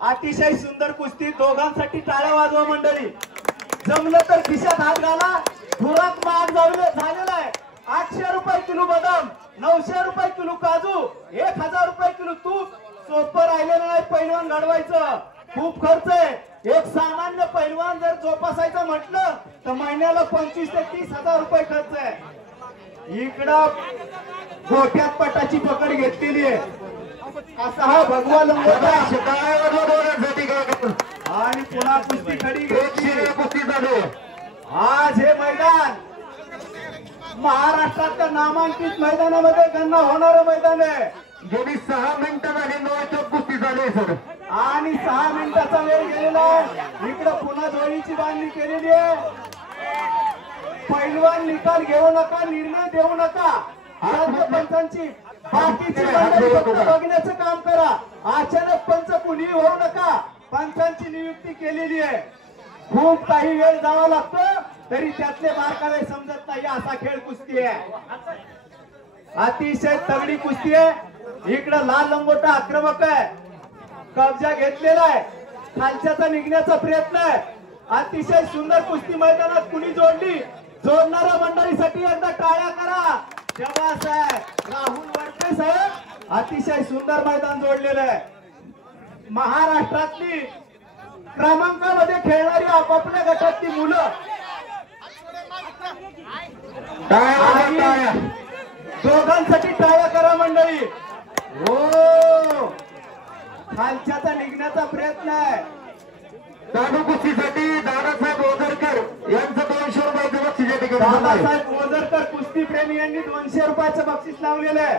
अतिशय सुंदर कुस्ती, दोघांसाठी टाळ्या वाजवा मंडळी. जमलं तर खिशात हात घाला. खुराक महाग झालेला आहे. 800 रुपये किलो बदाम, 900 रुपये किलो काजू, 1000 रुपये किलो तूप. सोपं राहिलेलं नाही पैलवान घडवायचं, खूप खर्च आहे. एक सामान्य पैलवान जर जोपासायचं म्हटलं तर महिन्याला 25 ते 30,000 रुपये खर्च आहे. इकडं गोट्यात पटाची पकड घेतलेली आहे. असा हा भगवा लंगोटा आणि पुन्हा कुस्ती खडी घेतली. आज हे मैदान महाराष्ट्रातल्या नामांकित मैदानामध्ये गणना होणारं मैदान आहे. गेली 6 मिनिटं झाली, 9 कुस्ती झाली सर आणि 6 मिनिटाचा वेळ गेलेला आहे. इकडं पुन्हा जोडीची बांधणी केलेली आहे. पैलवान निकाल घेऊ नका, निर्णय देऊ नका. पंचांची बाकीची मंडळी फक्त बघण्याचं काम करा. अचानक पंच कुणी होऊ नका. पंचांची नियुक्ती केलेली आहे. खूप काही वेळ जावा लागतो तरी त्यातले बारकावे समजत नाही. असा खेळ कुस्ती आहे. अतिशय तगडी कुस्ती आहे. इकडं लाल लंगोटा आक्रमक आहे, कब्जा घेतलेला आहे. खालच्याचा निघण्याचा प्रयत्न आहे. अतिशय सुंदर कुस्ती मैदानात कुणी जोडली. जोडणाऱ्या मंडळीसाठी एकदा टाळ्या करा. शाबास आहे राहुल वडके साहेब. अतिशय सुंदर मैदान जोडलेलं आहे. महाराष्ट्रातली क्रमांकामध्ये खेळणारी आपापल्या गटातली मुलं दोघांसाठी टाळ्या करा मंडळी. हो, खालच्याचा निघण्याचा प्रयत्न आहे. चालू कुस्तीसाठी दादासाहेब ओझरकर यांचं 200 रुपयाचं बक्षीस या ठिकाणी. दादासाहेब ओझरकर कुस्ती प्रेमी यांनी 200 रुपयाचं बक्षीस लावलेलं आहे.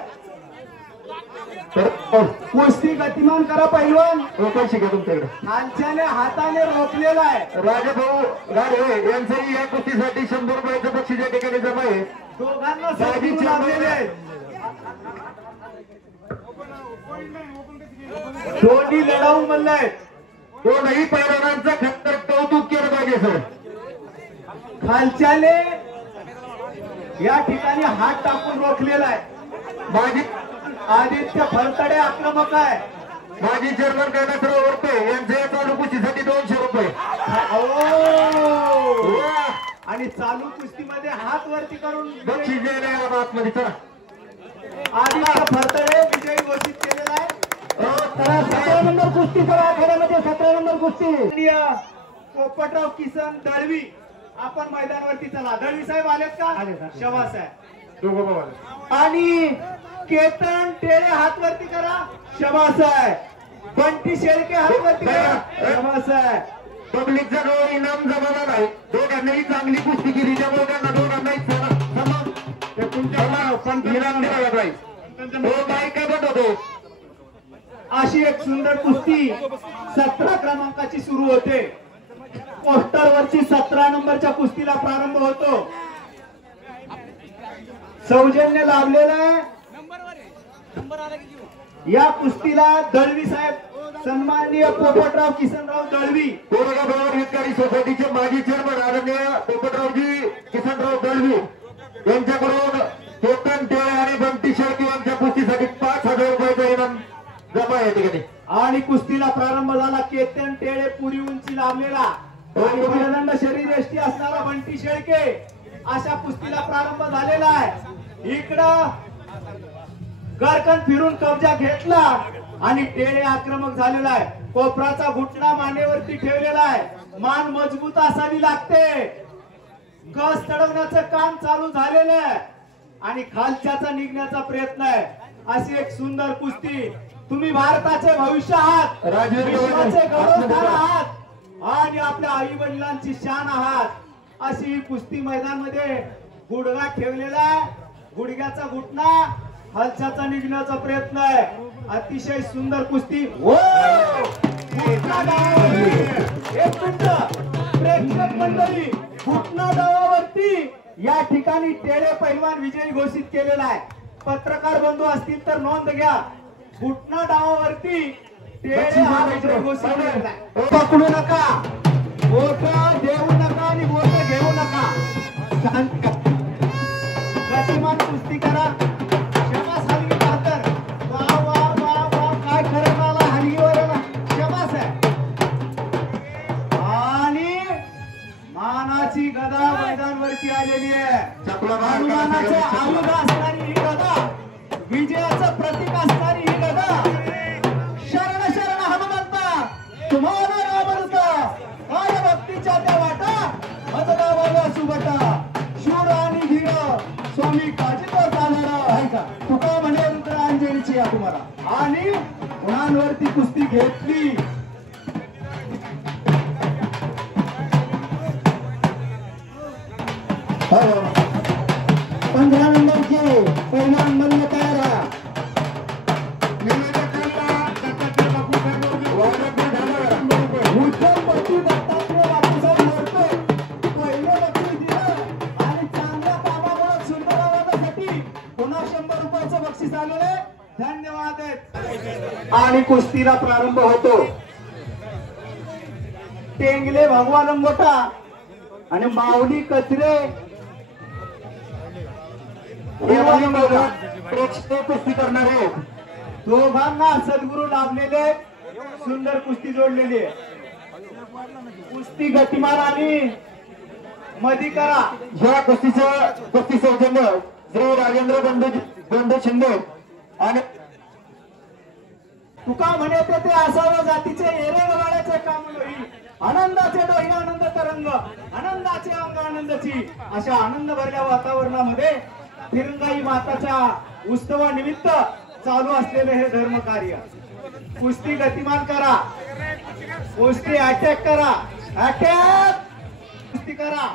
कुस्ती गतिमान करा पैलवान. पैसे घ्या तुमच्याकडे. खालच्याने हाताने रोखलेला आहे. राजाभाऊ गाडवे यांचंही या कुस्तीसाठी 100 रुपयाचं बक्षीस या ठिकाणी जमा आहे. दोघांना साधी लावलेले आहेत. दोन्ही लढाऊ मल्ल आहेत. दोनही पैलवानांचं खतर कौतुक केलं पाहिजे सर. खालच्याने या ठिकाणी हात टाकून रोखलेला आहे. माजी आदित्य फलतडे आक्रमक आहे. माजी चेअरमन कैलासराव वरपे यांचे या चालू कुस्तीसाठी 200 रुपये. आणि चालू कुस्तीमध्ये हात वरती करून बक्षीस द्यायला या आतमध्ये चला. आदित्य फलतडे विजयी घोषित केलेला आहे. 17 नंबर कुस्ती करा आखाड्यामध्ये. 17 नंबर कुस्ती. पोपटराव किसन दळवी आपण मैदानावरती चला. दळवी साहेब आलेत का? शबास आहे. आणि केतन टेळे हात वरती करा. शबास आहे. बंटी शेळके हात वरती करा. शबास आहे. पब्लिकचा जो इनाम जमाला नाही. दोघांनाही चांगली कुस्ती केली त्यामुळे त्यांना दोघांनाही समान इनाम दिला जाईल. अशी एक सुंदर कुस्ती 17 क्रमांकाची सुरू होते. पोस्टर वरची 17 नंबरच्या कुस्तीला प्रारंभ होतो. सौजन्य लाभलेला आहे. या कुस्तीला दळवी साहेब सन्माननीय पोपटराव किसनराव दळवी कोरेगाव हितकारी सोसायटीचे माजी चेअरमन आदरणीय पोपटरावजी किसनराव दळवी यांच्याकडून केतन टेळे आणि बंटी शेळके यांच्या कुस्तीसाठी 5,000 रुपयाचं इनाम जमा आहे ठिकाणी. आणि कुस्तीला प्रारंभ झाला. केतन टेळे पुरी उंची लाभलेला आणि प्रचंड शरीर यष्टी असणारा बंटी शेळके अशा कुस्तीला प्रारंभ झालेला आहे. इकडं गरकन फिरून कब्जा घेतला आणि टेळे आक्रमक झालेला आहे. कोपराचा घुटणा मानेवरती ठेवलेला आहे. मान मजबूत असावी लागते. कस चढवण्याचं काम चालू झालेलं आहे आणि खालच्याचा निघण्याचा प्रयत्न आहे. अशी एक सुंदर कुस्ती. तुम्ही भारताचे भविष्य आहात, विश्वाचे गौरवधार आहात आणि आपल्या आई वडिलांची शान आहात. अशी ही कुस्ती मैदानामध्ये गुडघा ठेवलेला आहे. गुडघ्याचा घुटणा खालच्याचा निघण्याचा प्रयत्न आहे. अतिशय सुंदर कुस्ती. एक मिनिट प्रेक्षक मंडळी, घुटणा डावावरती या ठिकाणी टेळे पैलवान विजयी घोषित केलेला आहे. पत्रकार बंधू असतील तर नोंद घ्या. घुटणा डावावरती टेळे हा विजयी घोषित केलेला आहे. पकडू नका, बोट देऊ नका आणि बोट घेऊ नका. गतिमान कुस्ती करा. शबास हलगी पाहतर. वा वा वा वा, काय खरं मला हलगीवर शबास आहे. बलिदानाचे आयुध असणारी ही गदा, विजयाचं प्रतीक असणारी ही गदा. शरण शरण हनुमंता तुम्हाला रामदूता, काय भक्तीच्या त्या वाटा मजला बाबा सुबटा. शूर आणि धीर स्वामी काजीवर चालणारा आहे का, तुका म्हणे रुद्रांजलीची आहे तुम्हाला. आणि गुणांवरती कुस्ती घेतली. हो 15 नंबरची पहिला मल्ल तयार आहे. उद्धवपती दत्तात्रय बापूसाहेब मोरपे पहिलं बक्षीस दिलं आणि चांगल्या कामामुळे सुंदर आवाजासाठी पुन्हा 100 रुपयाचं बक्षीस आलेले. धन्यवाद. आणि कुस्तीला प्रारंभ होतो. टेंगले भगवा लंगोटा आणि माऊली कचरे प्रेक्षक कुस्ती करणारे दोघांना सद्गुरू लाभलेले, सुंदर कुस्ती जोडलेली आहे. कुस्ती गतिमान आणि मधी करा. या कुस्ती सौजन्य श्री राजेंद्र बंडू शिंदे आणि तुका म्हणे ते असावं जातीचे एरे गवाड्याचे काम लोही, आनंदाचे डोही आनंद तरंग, आनंदाचे अंग आनंदाची. अशा आनंद भरल्या वातावरणामध्ये फिरंगाई माताच्या उत्सवानिमित्त चालू असलेले हे धर्म कार्य. कुस्ती गतिमान करा, कुस्ती अटॅक करा, अटॅक कुस्ती करा.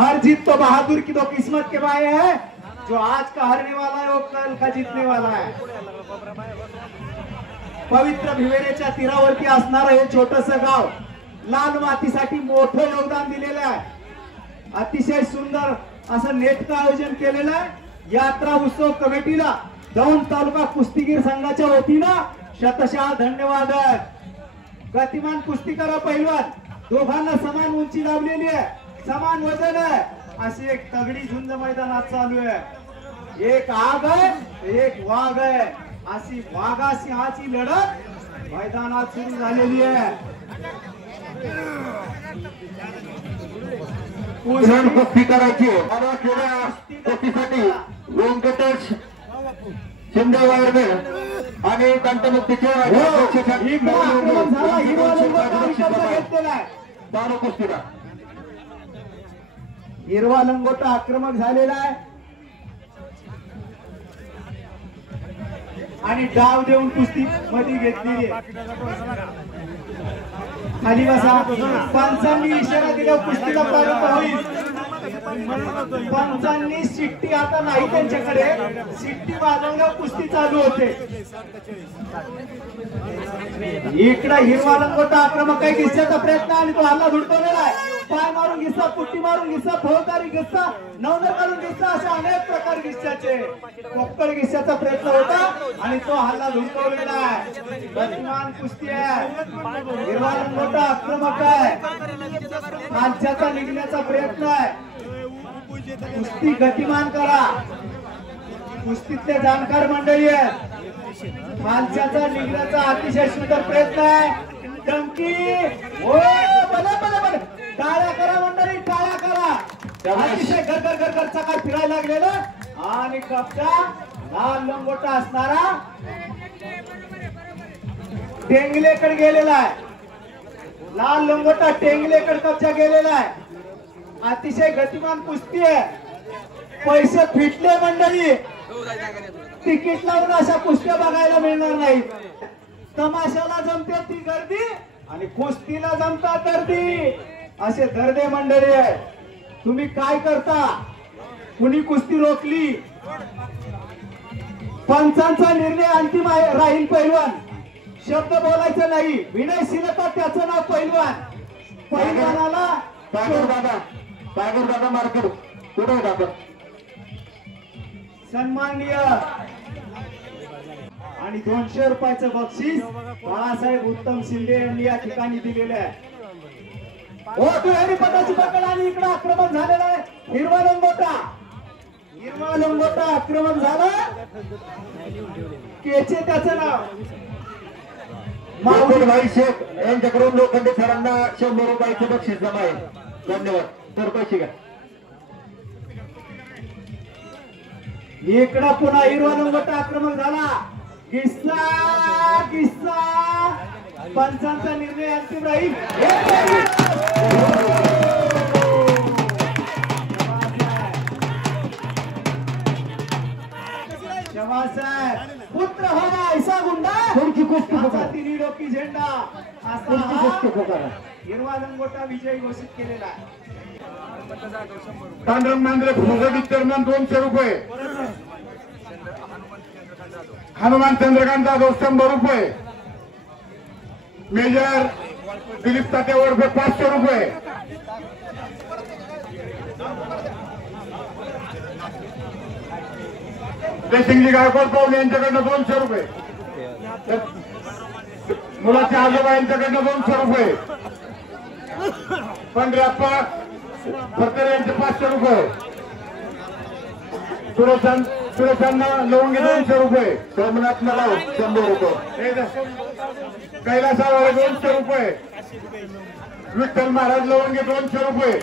हर जीत तो बहादुर की तो किस्मत के बाए है, जो आज का हारने वाला है वो कल का जीतने वाला है. पवित्र भिवेरेच्या तीरावरती असणारं हे छोटस गाव लाल मातीसाठी मोठं योगदान दिलेलं आहे. अतिशय सुंदर असं नेटकं आयोजन केलेलं आहे. यात्रा उत्सव कमिटीला दौंड तालुका कुस्तीगीर संघाच्या वतीनं शतशः धन्यवाद. गतिमान कुस्ती करा पैलवान. दोघांना समान उंची लावलेली आहे, समान वजन आहे. अशी एक तगडी झुंज मैदानात चालू आहे. एक आग आहे, एक वाघ आहे. अशी वाघा सिंहाची लढत मैदानात सुरू झालेली आहे. कुस्ती करायची कुस्तीसाठी व्यंकटेश शिंदे वायरने आणि कंटमुक्तीचे दारू कुस्तीला हिरवा लंगोटा आक्रमक झालेला आहे आणि डाव देऊन कुस्ती मध्ये घेतलेली आहे. खाली बसा. पंचांनी इशारा दिल्यावर कुस्तीला प्रारंभ होईल. पंचांनी शिट्टी आता नाही त्यांच्याकडे, शिट्टी वाजवल्यावर कुस्ती चालू होते. इकडे हिरवा लंगोटा आक्रमक काही घिस्साचा प्रयत्न आणि तो हल्ला धुडकवलेला आहे. पाय मारून घिस्सा, पुट्टी मारून घिस्सा, फौजदारी घिस्सा, नवनर मारून घिस्सा, असे अनेक प्रकार घिस्साचे. पोकळ घिस्साचा प्रयत्न होता आणि तो हल्ला धुडकवलेला आहे. गतिमान कुस्ती आहे. हिरवा लंगोटा आक्रमक आहे. खालच्याचा निघण्याचा प्रयत्न आहे. कुस्ती गतिमान करा. कुस्तीतले जाणकार मंडळी आहे. खालच्याचा निघण्याचा अतिशय सुंदर प्रयत्न आहे. डंकी ओ बले बले बले. टाळ्या करा मंडळी, टाळ्या करा. अतिशय गरगर गरगर चकार फिरायला लागलेलं आणि कपचा लाल लंगोटा असणारा टेंगलेकडे गेलेला आहे. लाल लंगोटा टेंगलेकडे कब्जा गेलेला आहे. अतिशय गतिमान कुस्ती आहे. पैसे फिटले मंडळी. तिकीट लावून अशा कुस्त्या बघायला मिळणार नाही. तमाशाला जमते ती गर्दी आणि कुस्तीला जमतात गर्दी. असे दर्दे मंडळी आहे. तुम्ही काय करता? कुणी कुस्ती रोखली? पंचांचा निर्णय अंतिम राहील. पैलवान शब्द बोलायचा नाही. विनय शिलकर त्याचं नाव पैलवान. पैलवानाला दादा मार्केट पुढे दादा सन्माननीय आणि 200 रुपयाचं बक्षीस बाळासाहेब उत्तम शिंदे यांनी या ठिकाणी दिलेलं आहे. हो दुहेरी पदाची पकड आणि इकडे आक्रमण झालेलं आहे. हिरवा लंगोटा, हिरवा लंगोटा आक्रमण झाला. केचे त्याचं नाव. माहुल भाई शेख यांच्याकडून लोखंडे सरांना 100 रुपयाचे बक्षीस जमा आहे. धन्यवाद. तर पैसे घ्या. इकडं पुन्हा हिरवा लंगोटा आक्रमक झाला. किस्सा किस्सा पंचांचा निर्णय अंतिम राहील. पुत्र हवा ऐसा गुंडा तिन्ही डोकी झेंडा असा हिरवा लंगोटा विजय घोषित केलेला आहे. तांडरंग मांजरे फुगडी चेअरमन 200 रुपये. हनुमान चंद्रकांत जाधव 100 रुपये. मेजर दिलीप तात्यावर 500 रुपये. जयसिंगजी गायकवाड पाऊल यांच्याकडनं 200 रुपये. मुलाच्या आजोबा यांच्याकडनं 200 रुपये. पंढराप्पा फडतरे यांचे 500 रुपये. सुरेशांना लवंगे 200 रुपये. सोमनाथ नलाव 100 रुपये. कैलासावर 200 रुपये. विठ्ठल महाराज लवंगे 200 रुपये.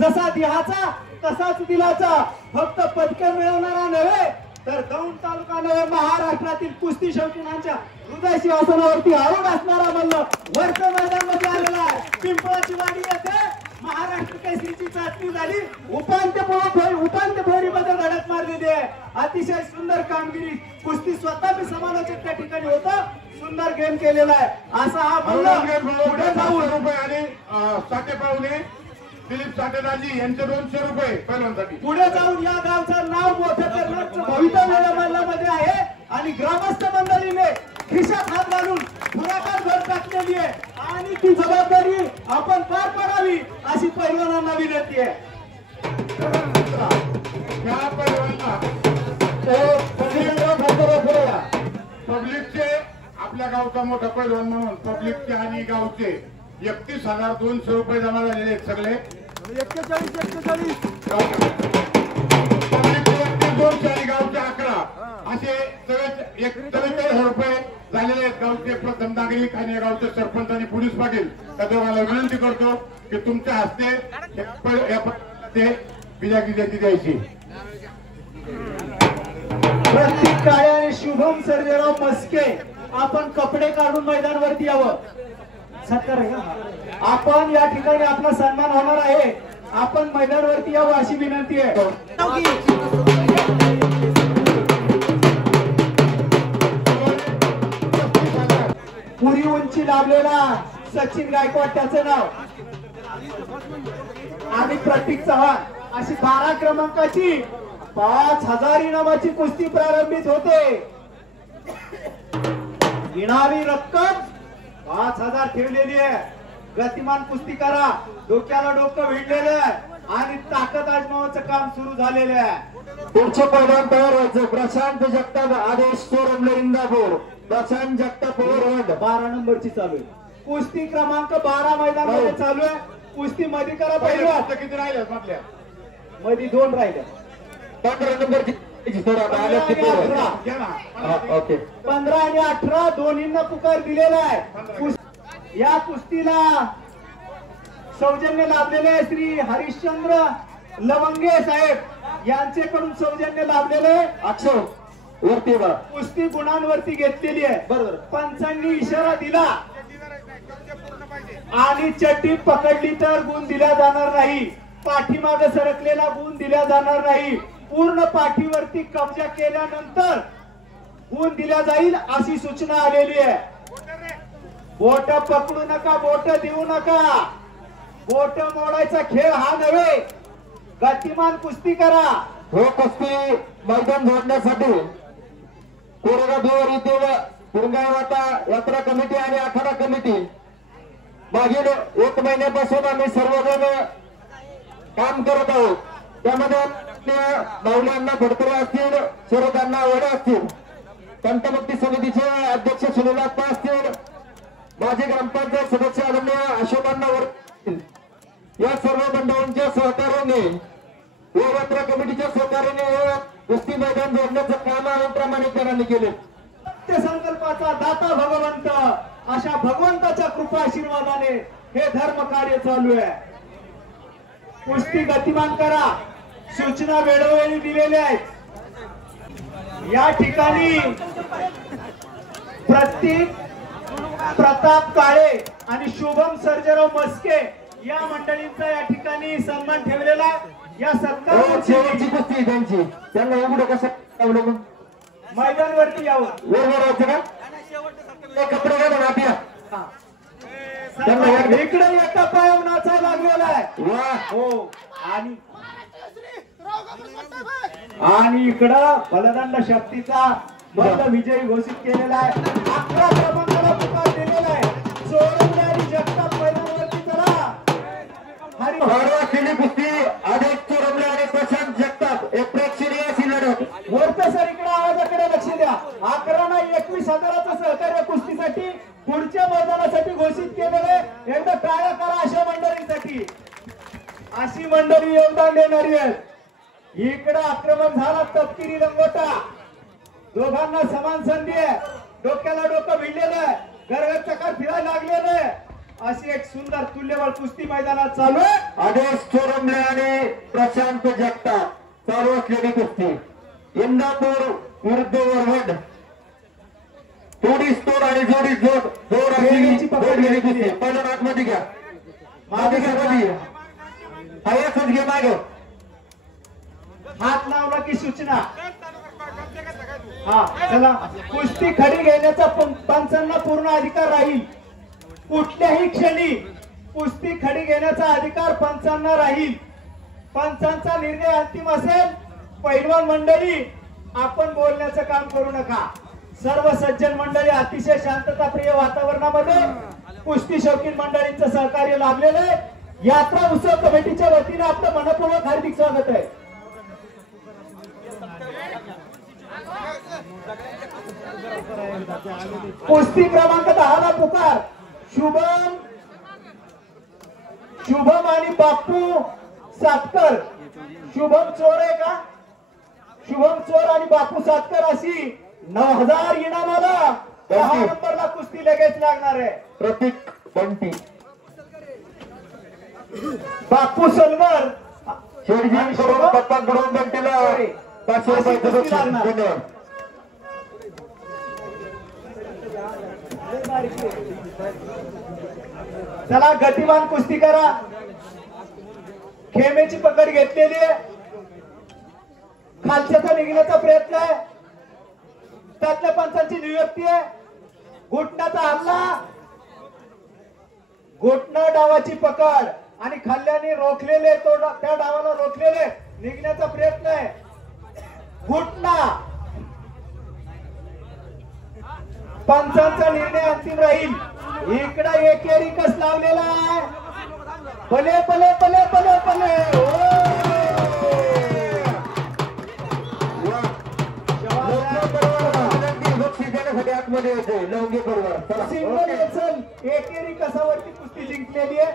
जसा दिहाचा तसाच दिलाचा. फक्त पदकं मिळवणारा नव्हे तर दौंड तालुका नव्हे महाराष्ट्रातील कुस्ती शौकीनांच्या हृदय सिंहासनावरती आरूढ असणारा मल्ल वरच्या मैदानामध्ये आलेला आहे. पिंपळाची वाडी येथे महाराष्ट्र केसरीची चाचणी झाली. उपांत्य फेरीमध्ये धडक मारलेली आहे. अतिशय सुंदर कामगिरी. कुस्ती स्वतः मी समालोचक त्या ठिकाणी होता. सुंदर गेम केलेला आहे. असा हा मल्ल पुढे जाऊन रुपये आणि साठे पावले दिलीप साठेदारजी यांचे 200 रुपये पहिल्यांसाठी पुढे जाऊन या गावचं नाव मोठं करण्याचं भवितव्य या मल्लामध्ये आहे. आणि ग्रामस्थ मंडळीने खिशात हात घालून पुराकार भर टाकलेली आहे. आणि ती जबाबदारी आपण पार पाडावी अशी पैलवानांना विनंती आहे. या पैलवानांना पब्लिकचे आपल्या गावचा मोठा पैलवान म्हणून पब्लिकचे आणि गावचे 31,200 रुपये जमा झालेले आहेत. सगळे 41 200 आणि गावचे 11 असे 43,000 रुपये झालेले आहेत. गावचे प्रथम नागरिक आणि गावचे सरपंच आणि पोलीस पाटील त्या दोघांना विनंती करतो की तुमच्या हस्ते बिजागिरी द्यायची. प्रतीक काळे आणि शुभम सर्जेराव मस्के आपण कपडे काढून मैदानावरती यावं. सत्कार आहे का? आपण या ठिकाणी आपला सन्मान होणार आहे. आपण मैदानावरती यावं अशी विनंती आहे. पुरी उंची लाभलेला सचिन गायकवाड त्याचं नाव आणि प्रतीक चव्हाण अशी 12 क्रमांकाची 5,000 इनामाची कुस्ती प्रारंभित होते. इनामी रक्कम 5,000 ठेवलेली आहे. गतिमान कुस्ती करा. डोक्याला डोकं भिडलेलं आहे आणि ताकद आजमावाचं काम सुरू झालेलं आहे. पुढचे पैलवान तयार व्हायचं. प्रशांत जगताप आदेश सोरमले इंदापूर. प्रशांत जगताप 12 नंबरची चालू आहे. कुस्ती क्रमांक 12 मैदानामध्ये चालू आहे. कुस्ती मध्ये करा पैलवान. किती राहिले आपल्या मध्ये 2 राहिले. 15 नंबरची 15 आणि 18 दोन्हींना पुकार दिलेला आहे. या कुस्तीला सौजन्य लाभलेले आहे श्री हरिश्चंद्र लवंगे साहेब यांच्याकडून सौजन्य लाभलेले अक्षर वरती कुस्ती गुणांवरती घेतलेली आहे. बरोबर. पंचांनी इशारा दिला आणि चड्डी पकडली तर गुण दिला जाणार नाही. पाठीमागे सरकलेला गुण दिला जाणार नाही. पूर्ण पाठीवरती कब्जा केल्यानंतर गुण दिला जाईल अशी सूचना आलेली आहे. बोट पकडू नका. बोट देऊ नका. बोट मोडायचा खेळ हा नव्हे. गतिमान कुस्ती करा. हो कुस्ती मैदान जोडण्यासाठी कोरेगाव इथे पुरगाव यात्रा कमिटी आणि आखाडा कमिटी मागील 1 महिन्यापासून आम्ही सर्वजण काम करत आहोत. त्यामध्ये माऊल्यांना फडतरे असतील, शरदांना वडे असतील, पंतमुक्ती समितीचे अध्यक्ष सुनीलाप्पा असतील, माजी ग्रामपंचायत सदस्य आदरणीय अशोकांना वडे, या सर्व बंधूंच्या सहकार्याने व यात्रा कमिटीच्या सहकार्याने हे कुस्ती मैदान जोडण्याचं काम आम्ही प्रामाणिकपणाने केले. संकल्पाचा दाता भगवंत अशा भगवंताच्या कृपा आशीर्वादाने हे धर्म कार्य चालू आहे. कुस्ती गतिमान करा, सूचना वेळोवेळी दिलेल्या आहेत. या ठिकाणी प्रतीक प्रताप काळे आणि शुभम सर्जेराव मस्के या मंडळींचा या ठिकाणी सन्मान ठेवलेला आहे. या शेवटची कुस्ती त्यांची, त्यांना एवढं कसं अवलंबून मैदानवरती यावं वर का कपडे घालून आपल्या इकडे एका पायावर नाचा लागलेला आहे. हो आणि इकडं बलदंड शक्तीचा बंद विजयी घोषित केलेला आहे. 11 क्रमांकाला पुकार दिलेला आहे. चोरंदारी जगताप मैदानावरती चला. केली कुस्ती आदेश चोरमले आणि प्रशांत जगताप एक प्रेक्षणीय अशी लढत. वरतं सर इकडे आवाजाकडे लक्ष द्या. 11 ना 21,000चं सहकार्य कुस्तीसाठी पुढच्या मैदानासाठी घोषित केलेले. एकदा टाळ्या करा अशा मंडळींसाठी. अशी मंडळी योगदान देणारी आहेत. इकडे आक्रमण झाला तपकिरी लंगोटा, दोघांना समान संधी आहे. डोक्याला डोकं भिडलेलं आहे, गरगट चकार फिरायला लागलेलं आहे. अशी एक सुंदर तुल्यबळ कुस्ती मैदानात चालू आहे. आदेश चोरमले आणि प्रशांत जगताप चालू असलेली कुस्ती. इंदापूर विरुद्ध वरवड, थोडी तोड आणि जोडी जोड असलेली जोडलेली कुस्ती. पहिल्या आतमध्ये घ्या, मागे घ्या, हायसच घे मागे. हात लावला की सूचना. हा चला, कुस्ती खडी घेण्याचा पंचांना पूर्ण अधिकार राहील. कुठल्याही क्षणी कुस्ती खडी घेण्याचा अधिकार पंचांना राहील. पंचांचा निर्णय अंतिम असेल. पैलवान मंडळी आपण बोलण्याचं काम करू नका. सर्व सज्जन मंडळी अतिशय शांतताप्रिय वातावरणामध्ये कुस्ती शौकीन मंडळींचं सहकार्य लाभलेलं आहे. यात्रा उत्सव कमिटीच्या वतीने आपलं मनपूर्वक हार्दिक स्वागत आहे. कुस्ती क्रमांक 10 ला पुकार शुभम आणि बापू सातकर. शुभम चोर आहे का? शुभम चोर आणि बापू सातकर अशी 9,000 इनामाला 10 नंबरला कुस्ती लगेच लागणार आहे. प्रतीक बंटी, बापू सलगर पप्पाकडून बंटीला 500 रुपये धन्यवाद. चला गतिमान कुस्ती करा. खेमेची पकड घेतलेली आहे. खालच्याचा निघण्याचा प्रयत्न आहे. त्यातल्या पंचांची नियुक्ती आहे. घुटण्याचा हल्ला, घुटणं डावाची पकड आणि खाल्ल्याने रोखलेले तो त्या डावाला रोखलेले निघण्याचा प्रयत्न आहे. घुटणा, पंचांचा निर्णय अंतिम राहील. इकडे एकेरी कस लावलेला आहे. भले भले भले भले भले सिंगल एक्सल एकेरी कसावरती कुस्ती जिंकलेली आहे.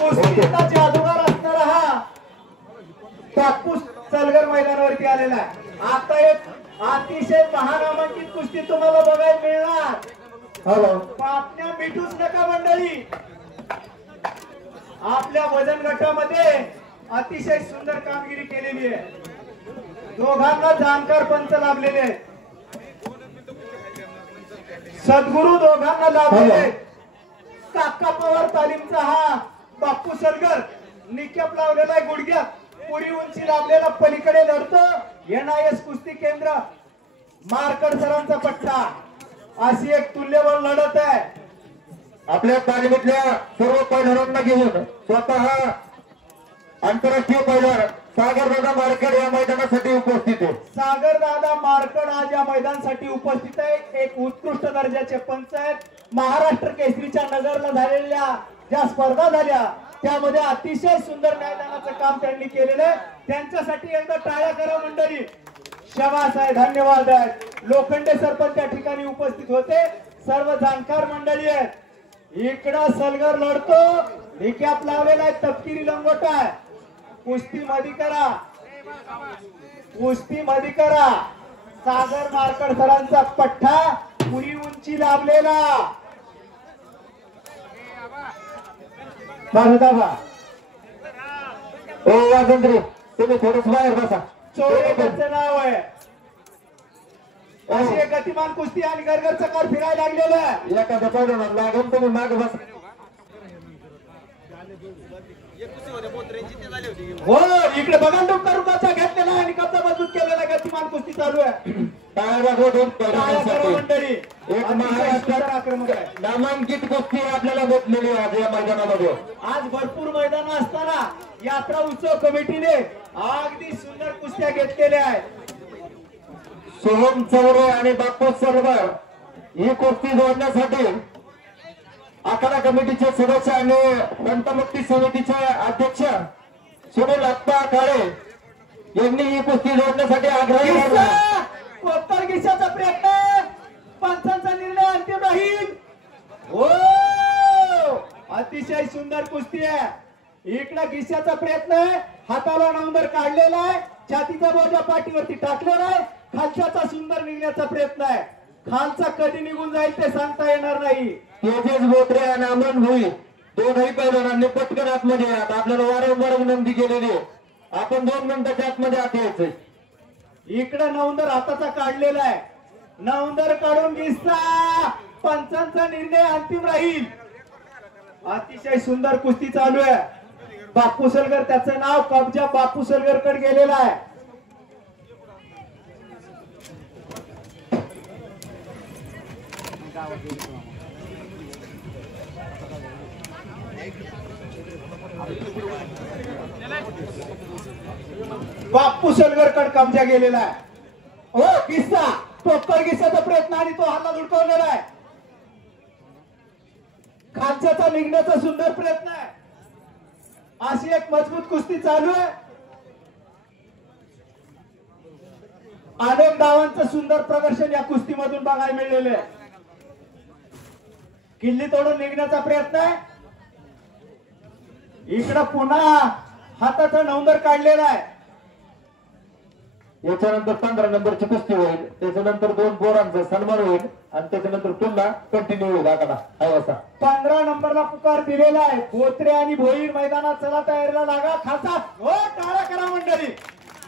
कुस्तीचा जादूगार असणारा हा बापू सलगर मैदानावरती आलेला आहे. आता एक अतिशय महानामांकित कुस्ती तुम्हाला बघायला मिळणार. पापण्या मिठूच नका मंडळी. आपल्या वजन गटामध्ये अतिशय सुंदर कामगिरी केलेली आहे. दोघांना जाणकार पंच लाभलेले आहेत. सद्गुरू दोघांना लाभलेले. काका पवार तालीमचा हा बापू सलगर निकॅप लावलेला आहे गुडघ्यात. पुरी उंची लाभलेला पलीकडे लढतो. NIS कुस्ती केंद्र मार्कड सरांचा पट्टा. अशी एक तुल्यबळ लढत आहे. आपल्या तालमीतल्या सर्व पैलवानांना घेऊन स्वतः आंतरराष्ट्रीय पैलवान सागरदादा मार्केट या मैदानासाठी उपस्थित आहे. सागरदादा मार्कड आज या मैदानासाठी उपस्थित आहे. एक उत्कृष्ट दर्जाचे पंच आहेत. महाराष्ट्र केसरीच्या नगरला झालेल्या ज्या स्पर्धा झाल्या त्यामध्ये अतिशय सुंदर मैदानाचं काम त्यांनी केलेलं आहे. त्यांच्यासाठी एकदा टाळ्या करा मंडळी. शाबास आहे, धन्यवाद आहे. लोखंडे सरपंच त्या ठिकाणी उपस्थित होते. सर्व जाणकार मंडळी आहेत. इकडं सलगर लढतो, रिकॅप लावलेला आहे, तपकिरी लंगोटा आहे. कुस्ती मध्ये करा, कुस्ती मध्ये करा. सागर मार्कड सरांचा पठ्ठा पुरी उंची लाभलेला. ओ वाजंद्री तुम्ही थोडंच बाहेर बसा. चोरे त्याचं नाव आहे. अशी एक गतिमान कुस्ती आणि गरगर चकार फिरायला लागलेलं आहे. एखाद्या पैलवानाला लागून तुम्ही मागे बसा. हो, इकडे बघा रुपयाचा घेतलेला आणि कब्जा मजबूत केलेला गतिमान कुस्ती चालू आहे. मंडळी एक महाराष्ट्रात आक्रमक आहे. नामांकित कुस्ती आपल्याला भेटलेली आहे या मैदानामध्ये. आज भरपूर मैदान असताना यात्रा उत्सव कमिटीने अगदी सुंदर कुस्त्या घेतलेल्या आहेत. सोहम चौरे आणि बापू सरवर ही कुस्ती जोडण्यासाठी आखाडा कमिटीचे सदस्य आणि दंतमुक्ती समितीचे अध्यक्ष सुनील अप्पा काळे यांनी ही कुस्ती जोडण्यासाठी आग्रह केला. कोत्तर गिशाचा प्रयत्न, पंचांचा निर्णय अंतिम राहील. हो, अतिशय सुंदर कुस्ती आहे. इकडे गिशाचा प्रयत्न आहे, हाताला नंबर काढलेला आहे, छातीचा बोजा पाठीवरती टाकलेला आहे. खालच्याचा सुंदर निघण्याचा प्रयत्न आहे. खालचा कधी निघून जाईल ते सांगता येणार नाही. तेजस बोत्रे आणि अमन भोई दोनही पैलवानांनी पटकन आतमध्ये यात. आपल्याला वारंवार विनंती केलेली आहे, आपण 2 मिनिटाच्या आतमध्ये आत यायचंय. इकडे नवंदर हाताचा काढलेला आहे. नवंदर काढून गिस्सा, पंचांचा निर्णय अंतिम राहील. अतिशय सुंदर कुस्ती चालू आहे. बापू सलगर त्याचं नाव, कब्जा बापू सलगर कडे गेलेला आहे. बापू सलगर कडे कब्जा गेलेला आहे. हो, गिस्सा, टोकर गिस्साचा प्रयत्न आणि तो हल्ला धुडकवलेला आहे. खालच्याचा निघण्याचा सुंदर प्रयत्न आहे. अशी एक मजबूत कुस्ती चालू आहे. अनेक डावांचं सुंदर प्रदर्शन या कुस्तीमधून बघायला मिळलेलं आहे. किल्ली तोडून निघण्याचा प्रयत्न आहे. इकडं पुन्हा हाताचा नंबर काढलेला आहे. याच्यानंतर 15 नंबरची कुस्ती होईल. त्याच्यानंतर 2 पोरांचा सन्मान होईल आणि त्याच्यानंतर पुन्हा कंटिन्यू होईल. आकडा 15 नंबरला पुकार दिलेला आहे. बोत्रे आणि भोईर मैदानात चला, तयारीला लागा. खासा हो, टाळ्या करा मंडळी.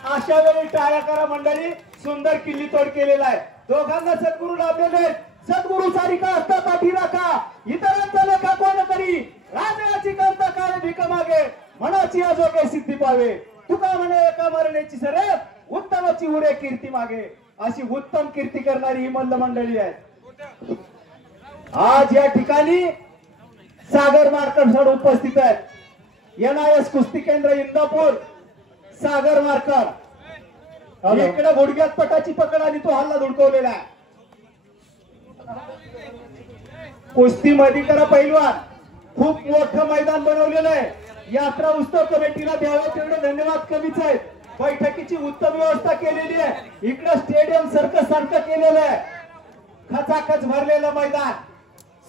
अशा वेळी टाळ्या करा मंडळी. सुंदर किल्ली तोड केलेला आहे. दोघांना सद्गुरू लाभलेले आहेत. सद्गुरू सारिका असता पाठी राखा, इतरांचा लेखा कोण करी. राजाची करता काय भीक मागे, मनाची आजोगे सिद्धी पावे. तुका म्हणे एका मरण्याची सरे, उत्तमाची उरे कीर्ती मागे. अशी उत्तम कीर्ती करणारी ही मल्ल मंडळी आहे. आज या ठिकाणी सागर मार्कड सर उपस्थित आहेत. NIS कुस्ती केंद्र इंदापूर. सागर मार्कड इकडे गुडघ्यात पटाची पकड आणि तो हल्ला धुडकवलेला आहे. कुस्ती मध्ये करा पैलवान. खूप मोठं मैदान बनवलेलं आहे. यात्रा उत्सव कमिटीला द्यावे तेवढे धन्यवाद कमीच आहेत. बैठकीची उत्तम व्यवस्था केलेली आहे. इकडे स्टेडियम सर्कस सारखं केलेलं आहे. खचाखच भरलेलं मैदान.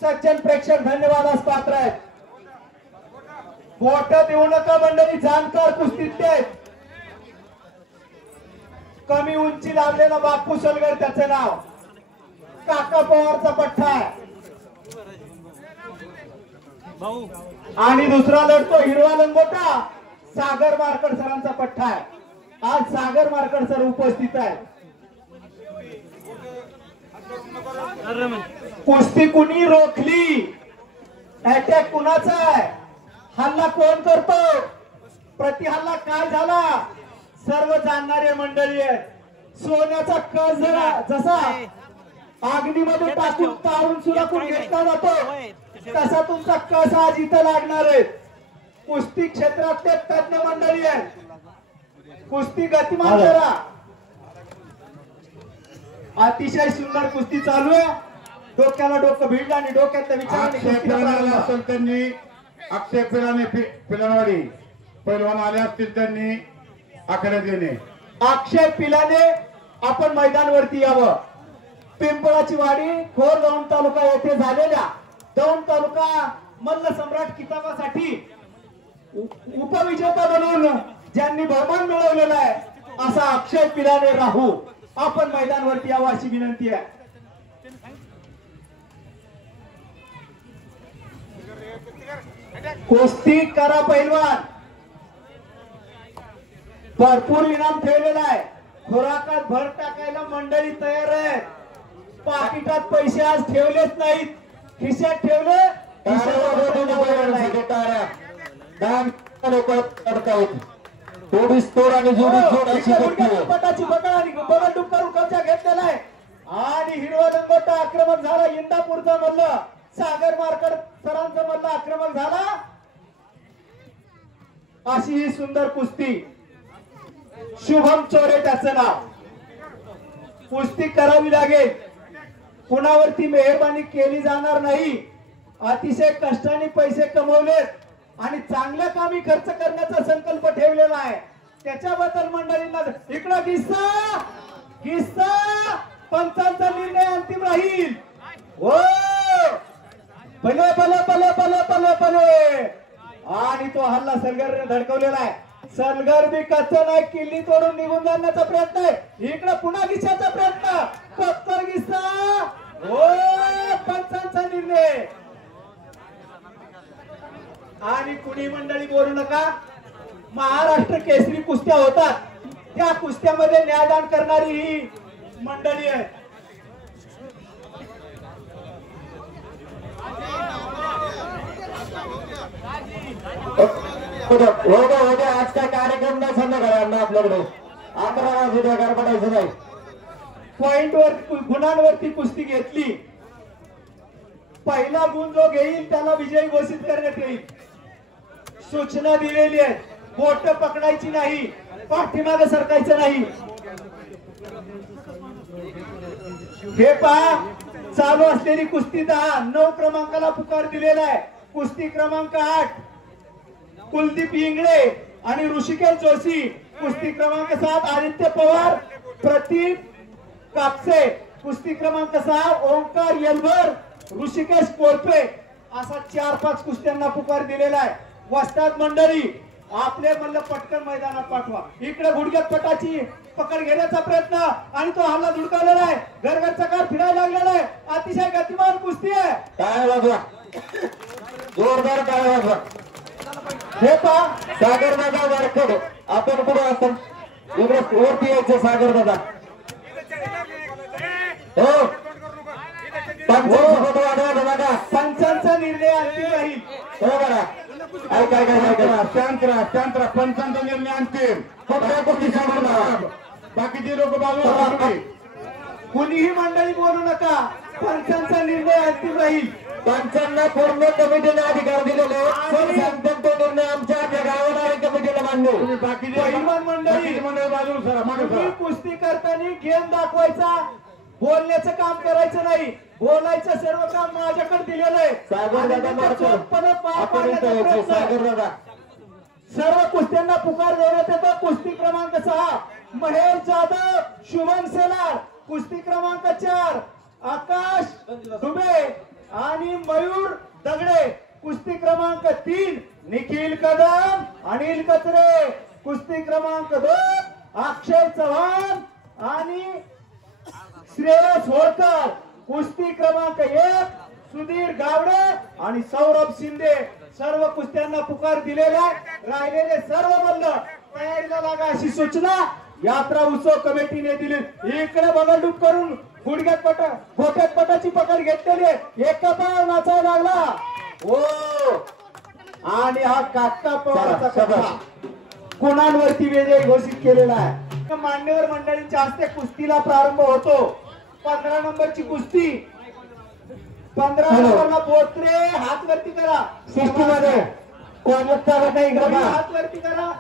सज्जन प्रेक्षक धन्यवादास पात्र आहेत. बोट देऊ नका मंडळी, जाणकार कुस्तीत आहेत. कमी उंची लाभलेला बापू सलगर त्याचं नाव. काका पवारचा पठ्ठा आहे. आणि दुसरा लढतो हिरवा लंगोटा. सागर मार्कड सरांचा पठ्ठा आहे. आज सागर मार्कड सर उपस्थित आहेत. कुस्ती कुणी रोखली, अटॅक कुणाचा आहे, हल्ला कोण करतो, प्रतिहल्ला काय झाला, सर्व जाणणारे मंडळी आहेत. सोन्याचा कस जसा आगडीमध्ये टाकून तारून सुद्धा कोण घेतला जातो, तसा तुमचा कस आज इथं लागणार आहे. कुस्ती क्षेत्रातले तज्ञ मंडळी आहेत. कुस्ती गतिमान करा. अतिशय सुंदर कुस्ती चालू आहे. डोक्याला डोकं भिडलं आणि डोक्यातल्या विचारांनी असेल त्यांनी अक्षय पिलानवाडी पैलवान आले असतील त्यांनी आखाड्यात येणे. अक्षय पिलाने आपण मैदानवरती यावं. पिंपळाची वाडी खोर दौंड तालुका येथे झालेल्या दौंड तालुका मल्ल सम्राट किताबासाठी उपविजेता बनवून ज्यांनी बहुमान मिळवलेला आहे असा अक्षय पिलाने राहू आपण मैदानवरती यावं अशी विनंती आहे. कुस्ती करा पैलवान. भरपूर इनाम ठेवलेला आहे. खुराकात भर टाकायला मंडळी तयार आहे. पाकिटात पैसे आज ठेवलेच नाहीत. खिशात ठेवले पटाची बघा आणि बगल करून कब्जा घेतलेला आहे. आणि हिरवा लंगोटा आक्रमक झाला. इंदापूरचा मल्ल सागर मार्कड सरांचा मल्ल आक्रमक झाला. अशी ही सुंदर कुस्ती. शुभम चोरे त्याचं नाव. कुस्ती करावी लागेल. कुणावरती मेहरबानी केली जाणार नाही. अतिशय कष्टाने पैसे कमवलेत आणि चांगल्या कामी खर्च करण्याचा संकल्प ठेवलेला आहे. त्याच्याबद्दल मंडळींना इकडं किस्सा किस्सा पंचांचा निर्णय अंतिम राहील. हो भले भले भले भले भले भले. आणि तो हल्ला सलगरने धडकवलेला आहे. सलगर बी कच्चा नाही. किल्ली तोडून निघून जाण्याचा प्रयत्न आहे. इकडे पुन्हा गिसाचा प्रयत्न. पत्तर गिसा. हो पंचांचा निर्णय. आणि कुणी मंडळी बोलू नका. महाराष्ट्र केसरी कुस्त्या होतात. त्या कुस्त्यामध्ये न्यायदान करणारी ही मंडळी आहे. आज काय कार्यक्रम नाही संध्याकाळी आपल्याकडे 11 वाजता गडबडायचं नाही. पॉइंट वर गुणांवरती कुस्ती घेतली. पहिला गुण जो घेईल त्याला विजयी घोषित करण्यात येईल. सूचना दिलेली आहे. बोट पकडायची नाही. पाठीमागे सरकायचं नाही. हे पहा चालू असलेली कुस्ती 10 9 क्रमांकाला पुकार दिलेला आहे. कुस्ती क्रमांक 8 कुलदीप इंगळे आणि ऋषिकेश जोशी. कुस्ती क्रमांक 7 आदित्य पवार प्रतीक कापसे. कुस्ती क्रमांक 6 ओंकार येलभर ऋषिकेश कोळपे. असा 4-5 कुस्त्यांना पुकार दिलेला आहे. वस्ताद मंडळी आपले म्हणलं पटकन मैदानात पाठवा. इकडे गुडघ्यात पटाची पकड घेण्याचा प्रयत्न आणि तो हल्ला धुडकावलेला आहे. घरघरचा कार फिरायला लागलेला आहे. अतिशय गतिमान कुस्ती आहे. काय वाजवा जोरदार काय वाजवा. हे पहा सागर दादा वारकड आपण कुठे असतो इकडे वरती यायचं. सागर दादा हो पंचांचा निर्णय अंतिम राहील. हो बघा काय शांत राहा. पंचांचा निर्णय अंतिम. बाकीचे लोक बाजूला. कुणीही मंडळी बोलू नका. पंचांचा निर्णय अंतिम राहील. पंचांना पूर्ण कमिटीने अधिकार दिलेले. सांगतात तो निर्णय आमच्या गावाला कमिटीला मान्य. पहिलवान मंडळी बाजूला सरा मागे तुम्ही कुस्ती करताना गेम दाखवायचा. बोलण्याचं काम करायचं नाही. बोलायचं सर्व काम माझ्याकडे दिलेलं आहे. सागर दादा सर्व कुस्त्यांना पुकार देण्यात येतो. कुस्ती क्रमांक 6 महेश जाधव शुभम सेलार. कुस्ती क्रमांक 4 आकाश दुबे आणि मयूर दगडे. कुस्ती क्रमांक 3 निखिल कदम अनिल कचरे. कुस्ती क्रमांक 2 अक्षय चव्हाण आणि श्रेयस होळकर. कुस्ती क्रमांक 1 सुधीर गावडे आणि सौरभ शिंदे. सर्व कुस्त्यांना पुकार दिलेला आहे. राहिलेले सर्व मल्ल तयारीला लागा अशी सूचना यात्रा उत्सव कमिटीने दिली. इकडे बगलडूब करून गुडघ्यात पटाची पकड घेतलेली आहे. एका पाय नाचायला लागला. हो आणि हा काका पवारचा कथा गुणांवरती विजय घोषित केलेला आहे. मान्यवर मंडळींच्या हस्ते कुस्तीला प्रारंभ होतो. 15 नंबरची कुस्ती. 15 नंबरला बोत्रे हात वरती करा. सिस्टीमध्ये कोणच चालत नाही इकडे तुम्ही पहा. हात वरती करा.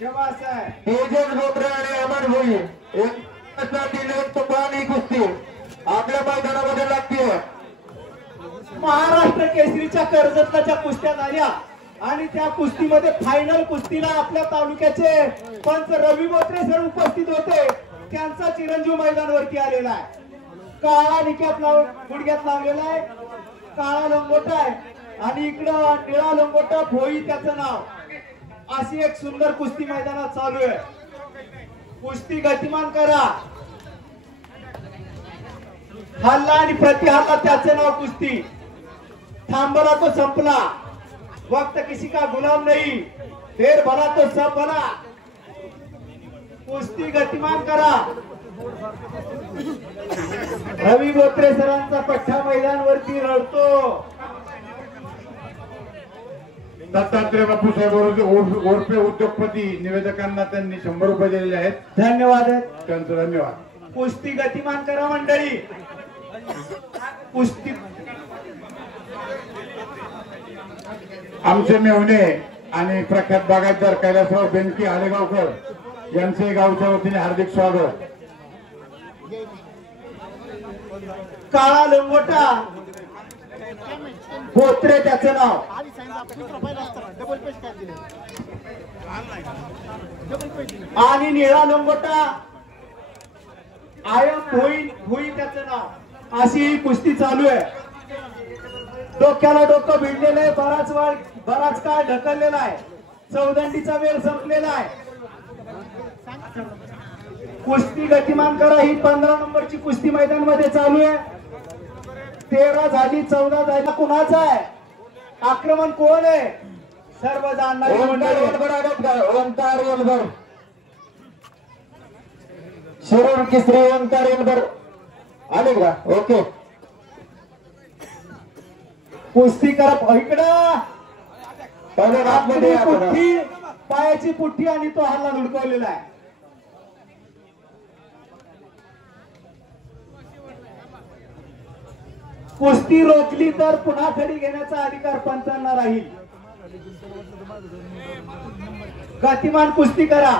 शबास आहे. तेजस बोत्रे आणि अमन भोई एक तुफान ही कुस्ती आपल्या मैदानामध्ये लागते. महाराष्ट्र केसरीच्या कर्जतच्या कुस्त्या झाल्या आणि त्या कुस्तीमध्ये फायनल कुस्तीला आपल्या तालुक्याचे पंच रवी बोत्रे सर उपस्थित होते. त्यांचा चिरंजीव मैदानावरती आलेला आहे. काळा निक्यात गुडघ्यात लावलेला आहे, काळा लंगोटा आहे आणि इकडं निळा लंगोटा भोई त्याचं नाव. अशी एक सुंदर कुस्ती मैदानात चालू आहे. कुस्ती गतिमान करा. हल्ला आणि प्रतिहल्ला त्याचं नाव कुस्ती. थांबला तो संपला. वक्त किसी का गुलाम नहीं. फेर भला तो सब भला. कुस्ती गतिमान करा. रवी बोत्रे सरांचा पठ्ठा मैदानवरती रडतो. दत्तात्रय बापू साहेब ओरपे उद्योगपती निवेदकांना त्यांनी 100 रुपये दिलेले आहेत. धन्यवाद. त्यांचं धन्यवाद. कुस्ती गतिमान करा मंडळी. कुस्ती आमचे मेवणे आणि प्रख्यात बागायतदार कैलासराव बेनकी आलेगावकर यांचे गावच्या वतीने हार्दिक स्वागत. काळा लंगोटा बोत्रे त्याचं नाव आणि निळा लंगोटा आयम भोई त्याचं नाव. अशी ही कुस्ती चालू आहे. डोक्याला डोकं भिडलेलं आहे. बराच काळ ढकललेला आहे. चौदंडीचा वेळ संपलेला आहे. कुस्ती गतिमान करा. ही 15 नंबरची कुस्ती मैदानामध्ये चालू आहे. 13 झाली, 14 झाली. कुणाचा आहे आक्रमण? कोण आहे? सर्व जाणणारी मंडळी. ओंकार येलबर शिरूर केसरी ओंकार येलबर आले का? ओके. कुस्ती करा. इकडं पहिले आतमध्ये या बघा. पुठ्ठी, पायाची पुठ्ठी आणि तो हल्ला धुडकवलेला आहे. कुस्ती रोखली तर पुन्हा खडी घेण्याचा अधिकार पंचांना राहील. गतिमान कुस्ती करा.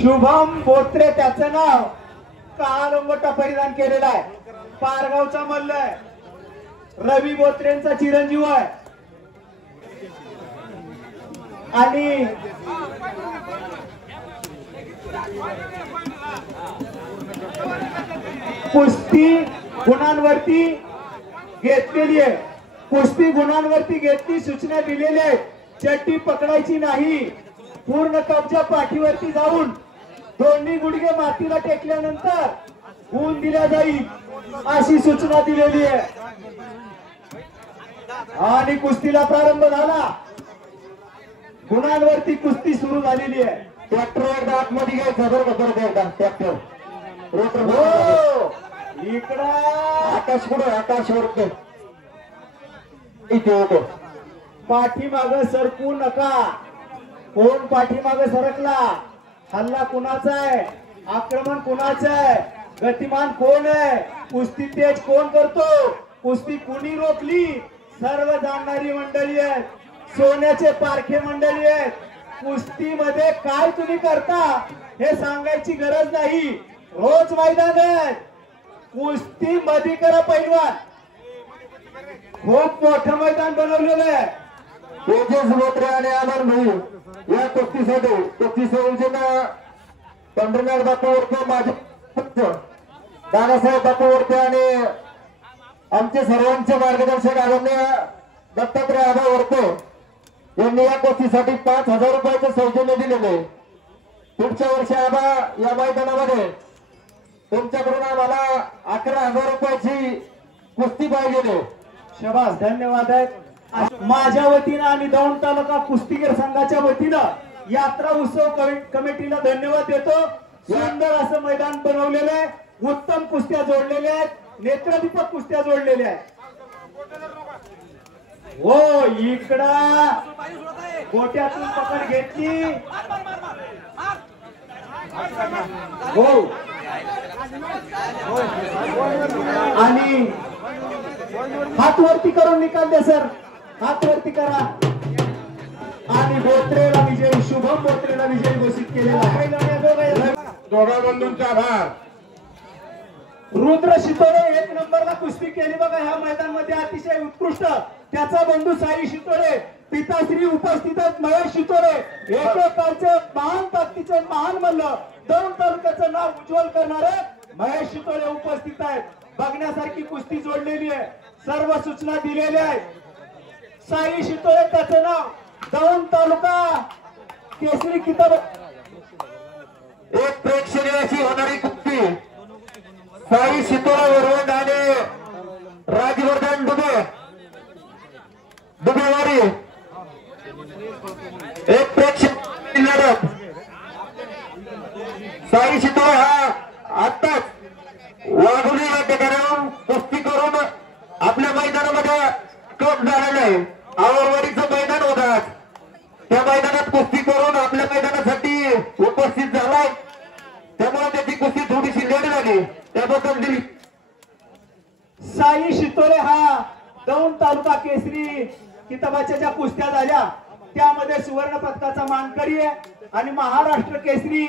शुभम बोत्रे त्याचं नाव. काळा लंगोटा परिधान केलेला आहे. पारगावचा मल्ल आहे. रवी बोत्रेंचा चिरंजीव आहे आणि कुस्ती गुणांवरती घेतलेली आहे. कुस्ती गुणांवरती घेतली. सूचना दिलेल्या आहेत. चड्डी पकडायची नाही. पूर्ण कब्जा पाठीवरती जाऊन दोन्ही गुडघे मातीला टेकल्यानंतर गुण दिल्या जाईल अशी सूचना दिलेली आहे. आणि कुस्तीला प्रारंभ झाला. गुणांवरती कुस्ती सुरू झालेली आहे. ट्रॅक्टर आतमध्ये घ्यायचा बरं का? परत एकदा ट्रॅक्टर रोटर हो इकडं आकाश पुढे आकाश वरते इथे होतो. पाठीमाग सरकू नका. कोण पाठीमाग सरकला? हल्ला कुणाचा आहे? आक्रमण कुणाचं आहे? गतिमान कोण आहे? कुस्ती तेज कोण करतो? कुस्ती कुणी रोखली? सर्व जाणणारी मंडळी आहेत. सोन्याचे पारखे मंडळी आहेत. कुस्तीमध्ये काय तुम्ही करता हे सांगायची गरज नाही. रोज मैदान आहे. कुस्ती मध्ये करा पैलवान. खूप मोठं मैदान बनवलेलं आहे. तेजस बोत्रे आणि अमन भाई या कुस्तीसाठी कुस्ती संयोजन पंढरीनाथ बापू ओरके माझे दादासाहेब बापू ओरके आणि आमचे सर्वांचे मार्गदर्शक आदरणीय दत्तात्रय आबा ओरके यांनी या कुस्तीसाठी 5,000 रुपयाचे सौजन्य दिलेले. पुढच्या वर्षी आबा या मैदानामध्ये तुमच्याकडून आम्हाला 11,000 रुपयाची कुस्ती पाहिजे. शबास. धन्यवाद आहेत. माझ्या वतीनं आणि दौंड तालुका कुस्तीगीर संघाच्या वतीनं यात्रा उत्सव कमिटीला धन्यवाद देतो. सुंदर असं मैदान बनवलेलं आहे. उत्तम कुस्त्या जोडलेल्या आहेत. नेत्रदीपक कुस्त्या जोडलेल्या आहेत. हो इकडं गोट्यातून पकड घेतली. हो आणि हात वरती करून निकाल द्या सर, हात वरती करा. आणि बोत्रेला विजयी, शुभम बोत्रेला विजयी घोषित केलेला आहे. दोघा बंधूंचा आभार. रुद्र शितोळे 1 नंबरला कुस्ती केली बघा ह्या मैदानामध्ये, अतिशय उत्कृष्ट. त्याचा बंधू साई शितोळे, पिताश्री उपस्थित आहेत महेश शितोळे. एकेकाळचे महान ताकदीचे महान मल्ल, दौंड तालुक्याचं नाव उज्ज्वल करणारे महेश शितोळे उपस्थित आहेत. बघण्यासारखी कुस्ती जोडलेली आहे, सर्व सूचना दिलेल्या आहेत. साई शितोळे त्याचं नाव, दौंड तालुका केसरी किताब. एक प्रेक्षणीय अशी होणारी कुस्ती साई शितोळेवरून आणि राजवर्धन दुबेवाडी. एक प्रेक्षणीय लढत. साई शितोळे हा आत्ताच वाघोली या ठिकाणाहून कुस्ती करून आपल्या मैदानामध्ये कप झालेला आहे. आवरवाडीचं मैदान होतं, त्या मैदानात कुस्ती करून आपल्या मैदानासाठी उपस्थित झालाय. त्यामुळे त्याची कुस्ती थोडीशी लेट झाली, त्याबद्दल दिली. साई शितोळे हा दौंड तालुका केसरी किताबाच्या ज्या कुस्त्या झाल्या त्यामध्ये सुवर्ण पदकाचा मानकरी आहे. आणि महाराष्ट्र केसरी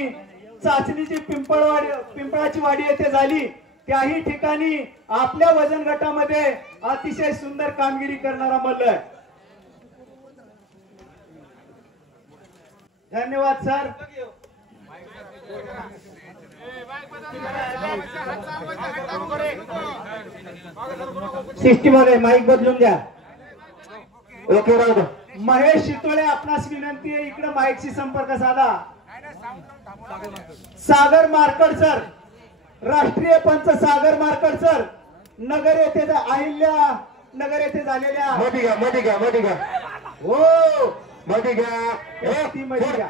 चाचणी जी पिंपळाची वाडी येथे झाली त्याही ठिकाणी आपल्या वजन गटामध्ये अतिशय सुंदर कामगिरी करणारा मल्ल आहे. धन्यवाद सर. सिस्टीम मध्ये माईक बदलून द्या. ओके राहू. महेश शितोळे आपणास विनंती आहे, इकडे माईकशी संपर्क साधा. सागर मार्कड सर, राष्ट्रीय पंच सागर मार्कड सर, नगर येथे अहिल्या नगर येथे झालेल्या मध्ये घ्या, मध्ये घ्या, मध्ये घ्या. हो मध्ये घ्या. ती मध्ये घ्या.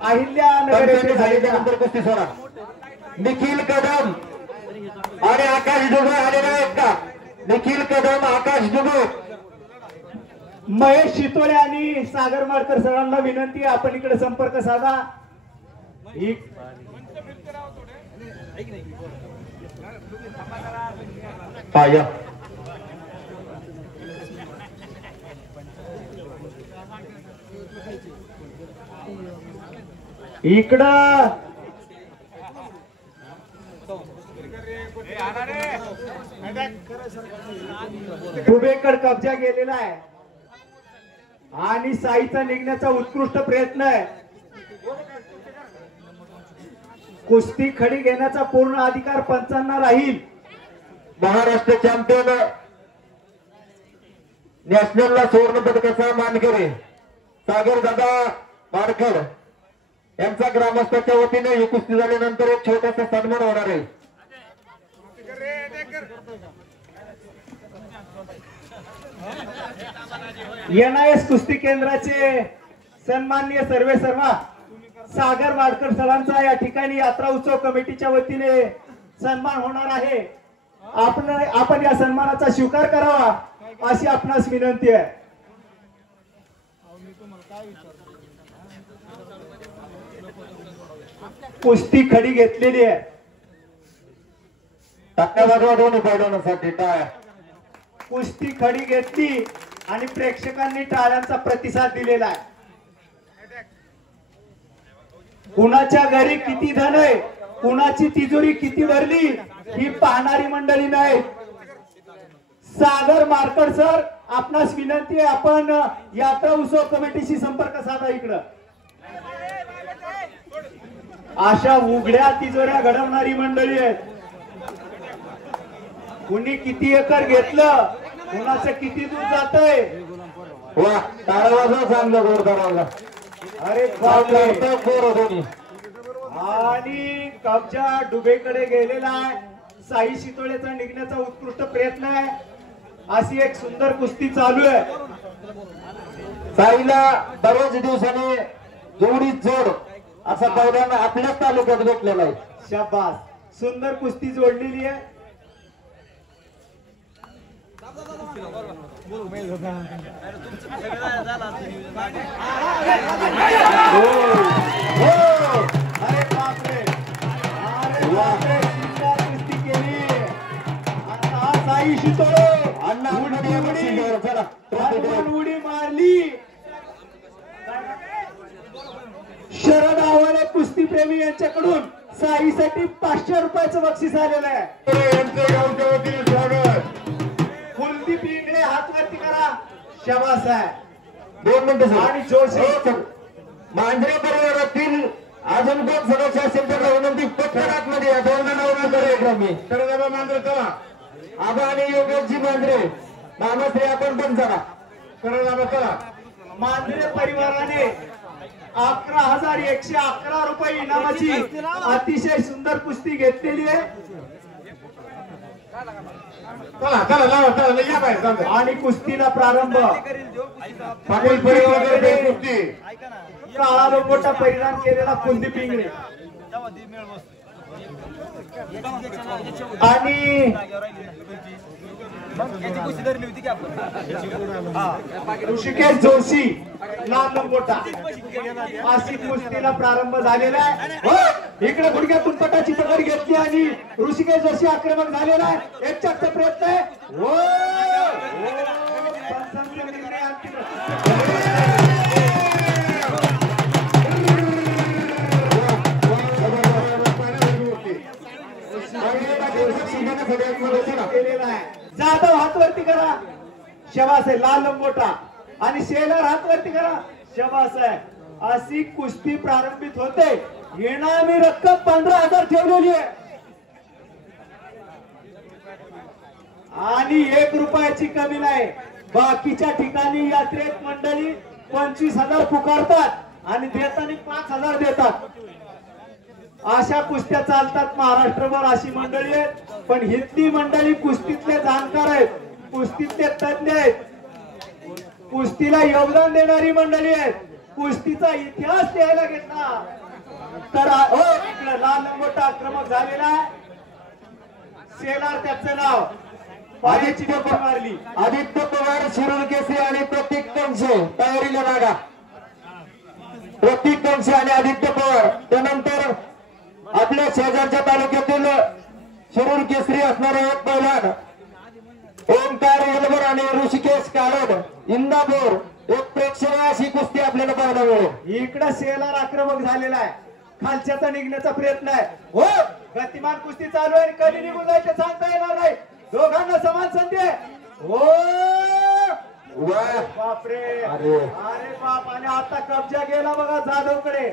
अहिल्या नगर येथे झालेल्या नंतर कुस्ती सोडा. निखिल कदम आणि आकाश दुबे आलेले आहेत का? निखिल कदम, आकाश दुबे. महेश शितोळे आणि सागर मार्कर सरांना विनंती आहे, आपण इकडे संपर्क साधा. पाया इकडं दुबेकड कब्जा गेलेला आहे आणि साईचा निघण्याचा उत्कृष्ट प्रयत्न आहे. कुस्ती खडी घेण्याचा पूर्ण अधिकार पंचांना राहील. महाराष्ट्र चॅम्पियन, नॅशनलला सुवर्ण पदकाचा मानकरी सागर दादा मारकड यांचा ग्रामस्थांच्या वतीने ही कुस्ती झाल्यानंतर एक छोटासा सन्मान होणार आहे. NIS कुस्ती केंद्राचे सन्माननीय सर्वेसर्वा सागर माडकर सरांचा या ठिकाणी यात्रा उत्सव कमिटीच्या वतीने सन्मान होणार आहे. आपण या सन्मानाचा स्वीकार करावा अशी आपणास विनंती आहे. कुस्ती खडी घेतलेली आहे. टाक्या वाजवा दोन्ही पैलवानांसाठी टाळ्या. कुस्ती खडी घेतली आणि प्रेक्षकांनी टाळ्यांचा प्रतिसाद दिलेला आहे. कुणाच्या घरी किती धन आहे, कुणाची तिजोरी किती भरली ही पाहणारी मंडळी नाही. सागर मार्कड सर, आपणास विनंती आहे, आपण यात्रा उत्सव कमिटीशी संपर्क साधा. इकडं अशा उघड्या तिजोऱ्या घडवणारी मंडळी आहेत. कुणी किती एकर घेतलं, कुणाचं किती दूर जातंय. वा, टाळ्या वाजवा चांगलं जोरदाराला. अरे दोन्ही आणि कब्जा डुबेकडे गेलेला आहे. साई शितोळेचा निघण्याचा उत्कृष्ट प्रयत्न आहे. अशी एक सुंदर कुस्ती चालू आहे. साईला बऱ्याच दिवसांनी जोडीत जोड असा पहिल्यांदा आपल्याच तालुक्यात भेटलेला आहे. शाबास, सुंदर कुस्ती जोडलेली आहे. अरे बापरे, अरे बापरे, सुंदर कुस्ती केली. आता साई शितोळे अण्णा चला हनुमान उडी मारली. शरद आव्हाने कुस्ती प्रेमी यांच्याकडून साईसाठी 500 रुपयाचं बक्षीस आलेलं आहे. यांचे गावच्या वतीने स्वागत. कुलदीप इंगळे हात वरती करा. शाबास आहे. 2 मिनिटं आणि जोशी. मांजरे परिवारातील अजून कोण सदस्य असेल त्यांना विनंती पत्रकात मध्ये या दोन नावांना करेल मी. तर बाबा मांजरे चला. आबा आणि योगेशजी मांजरे मामाश्री आपण पण चला. तर बाबा चला. मांजरे परिवाराने 11,111 रुपये इनामाची अतिशय सुंदर कुस्ती घेतलेली आहे. चला चला लावा चला या बाहेर चालतंय. आणि कुस्तीला प्रारंभ. पाटील परिवारातर्फे कुस्ती. काळा लोंगोटा परिधान केलेला कुलदीप इंगळे आणि ऋषिकेश जोशी लाल लंगोटा अशी कुस्तीला प्रारंभ झालेला आहे. इकडे गुडघ्यातून पटाची पकड घेतली आणि ऋषिकेश जोशी आक्रमक झालेला आहे. एक चक्क प्रयत्न आहे. पंचांचा निर्णय अंतिम. जाधव हात वरती करा. शबास आहे. लाल लंगोटा आणि शेलर हात वरती करा. शबास आहे. अशी कुस्ती प्रारंभित होते. इनामी रक्कम 15,000 ठेवलेली आहे आणि 1 रुपयाची कमी नाही. बाकीच्या ठिकाणी यात्रेत मंडळी 25,000 पुकारतात आणि देताना 5,000 देतात. अशा कुस्त्या चालतात महाराष्ट्रभर. अशी मंडळी आहेत. पण हितली मंडळी कुस्तीतले जाणकार आहेत, कुस्तीतले तज्ञ आहेत, कुस्तीला योगदान देणारी मंडळी आहेत. कुस्तीचा इतिहास लिहायला घेतला तर इकडे लाल लंगोटा आक्रमक झालेला आहे. शेलार त्याचं नाव. पाण्याची डोकी मारली. आदित्य पवार शिरूर केसरी आणि प्रतीक तनसे तयारीला लागा. प्रतीक तनसे आणि आदित्य पवार. त्यानंतर आपल्या शेजारच्या तालुक्यातील शिरूर केसरी असणारे एक पैलवान ओंकार येलवर आणि ऋषिकेश कालोड इंदापूर. एक प्रेक्षणीय अशी कुस्ती आपल्याला पाहायला मिळेल. इकडे शेलार आक्रमक झालेला आहे. खालच्याचा निघण्याचा प्रयत्न आहे. हो गतिमान कुस्ती चालू आहे. कधी निघून जायचं सांगता येणार नाही. दोघांना समान संधी आहे. हो बापरे. अरे बाप. आणि आता कब्जा गेला बघा जाधवकडे.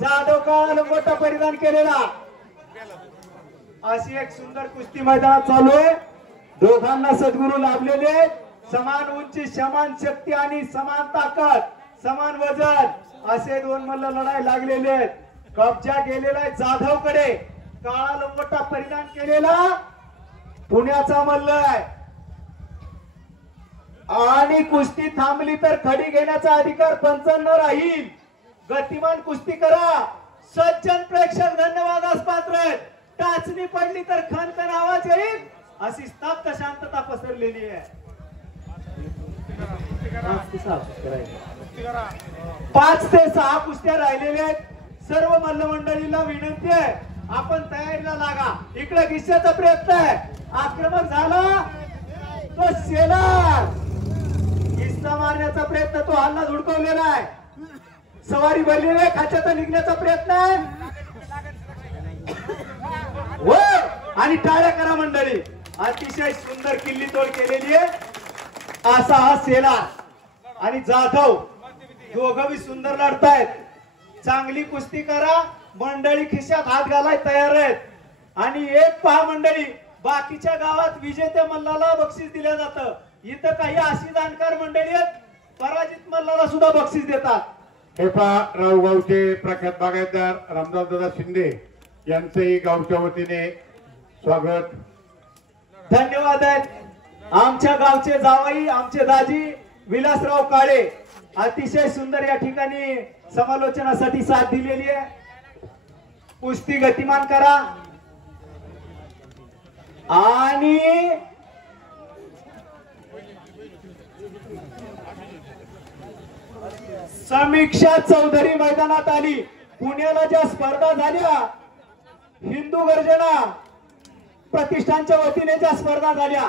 जाधव काळा लंगोटा परिधान केलेला. अशी एक सुंदर कुस्ती मैदानात चालू आहे. दोघांना सद्गुरू लाभलेले आहेत. समान उंची, समान शक्ती आणि समान ताकद, समान वजन असे 2 मल्ल लढाई लागलेले आहेत. कब्जा गेलेला आहे जाधवकडे. काळा लंगोटा परिधान केलेला पुण्याचा मल्ल आहे आणि कुस्ती थांबली तर खडी घेण्याचा अधिकार पंचांना राहील. गतिमान कुस्ती करा. सज्जन प्रेक्षक धन्यवादास पात्र आहेत. टाचणी पडली तर खनखन आवाज येईल अशी स्तब्ध शांतता पसरलेली आहे. 5 ते 6 कुस्त्या राहिलेल्या आहेत. सर्व मल्ल मंडळीला विनंती आहे आपण तयारीला लागा. इकडे गिस्याचा प्रयत्न आहे. आक्रमक झाला तो शेलार. गिस्सा मारण्याचा प्रयत्न, तो हल्ला धुडकवलेला आहे. सवारी भरलेली आहे. खाच्याचा निघण्याचा प्रयत्न आहे. आणि टाळ्या करा मंडळी. अतिशय सुंदर किल्ली तोड केलेली आहे. असा हा शेलार आणि जाधव दोघंही सुंदर लढतायत. चांगली कुस्ती करा. मंडळी खिशात हात घालाय तयार आहेत. आणि एक पहा मंडळी, बाकीच्या गावात विजेत्या मल्लाला बक्षीस दिलं जातं. इथं काही अशी जाणकार मंडळी आहेत पराजित मल्लाला सुद्धा बक्षीस देतात. हे पहा रावगावचे प्रख्यात बागायतदार रामदासदादा शिंदे यांचेही गावच्या वतीने स्वागत. धन्यवाद आहेत. आमच्या गावचे जावाई, आमचे दाजी विलासराव काळे अतिशय सुंदर या ठिकाणी समालोचनासाठी साथ दिलेली आहे. कुस्ती गतिमान करा. आणि समीक्षा चौधरी मैदानात आली. पुण्याला ज्या स्पर्धा झाल्या, हिंदू गर्जना प्रतिष्ठानच्या वतीने ज्या स्पर्धा झाल्या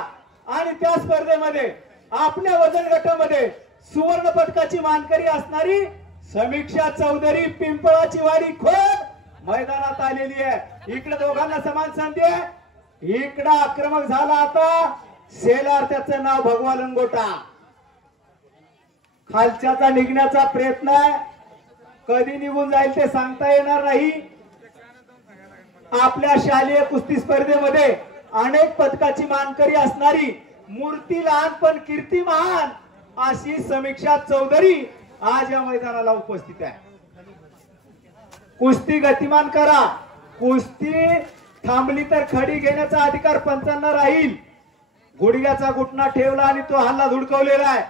आणि त्या स्पर्धेमध्ये आपल्या वजन गटामध्ये सुवर्ण पदकाची मानकरी असणारी समीक्षा चौधरी पिंपळाची वाडी खोड मैदानात आलेली आहे। इकडे दोघांना समान संधी आहे। इकडे आक्रमक झाला आता सेलार, त्याचं नाव भगवा लंगोटा। खालच्याचा निघण्याचा प्रयत्न आहे, कधी निघून जाईल ते सांगता येणार नाही। आपल्या शालेय कुस्ती स्पर्धेमध्ये अनेक पदकाची मानकरी असणारी मूर्ती लहान पण कीर्ती महान अशी समीक्षा चौधरी आज या मैदानाला उपस्थित आहे। कुस्ती गतिमान करा, कुस्ती थांबली तर खडी घेण्याचा अधिकार पंचांना राहील। गुडघ्याचा घुटणा ठेवला आणि तो हल्ला धुडकवलेला आहे।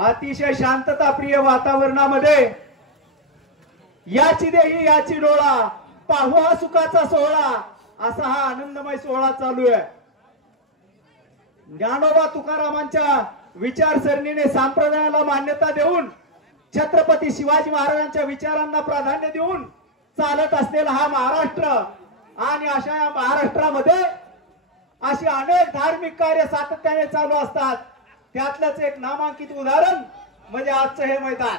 अतिशय शांतता प्रिय वातावरणामध्ये याची देही याची डोळा पाहू हा सुखाचा सोहळा असा हा आनंदमय सोहळा चालू आहे। ज्ञानोबा तुकारामांच्या विचारसरणीने संप्रदायाला मान्यता देऊन छत्रपती शिवाजी महाराजांच्या विचारांना प्राधान्य देऊन चालत असलेला हा महाराष्ट्र आणि अशा या महाराष्ट्रामध्ये अशी अनेक धार्मिक कार्य सातत्याने चालू असतात। त्यातलंच एक नामांकित उदाहरण म्हणजे आजचं हे मैदान।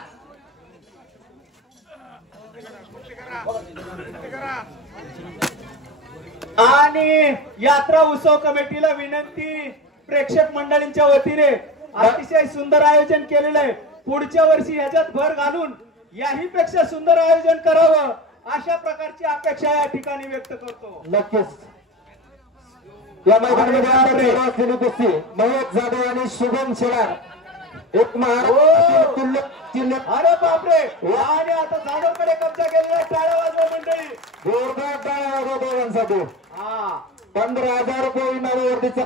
आणि यात्रा उत्सव कमिटीला विनंती, प्रेक्षक मंडळींच्या वतीने अतिशय सुंदर आयोजन केलेलं आहे। पुढच्या वर्षी याच्यात भर घालून याही पेक्षा सुंदर आयोजन करावं अशा प्रकारची अपेक्षा या ठिकाणी व्यक्त करतो। नक्कीच या मैदानामध्ये असलेली कुस्ती महेश जाधव आणि शुभम शेलार एक महाराष्ट्र। अरे बापरे, आणि आता जाधवकडे कब्जा केलेला, टाळ्या वाजवा मंडळी, जोरदार टाळ्या वाजवा दोघांसाठी। हा 15,000 रुपये इनामावरतीचा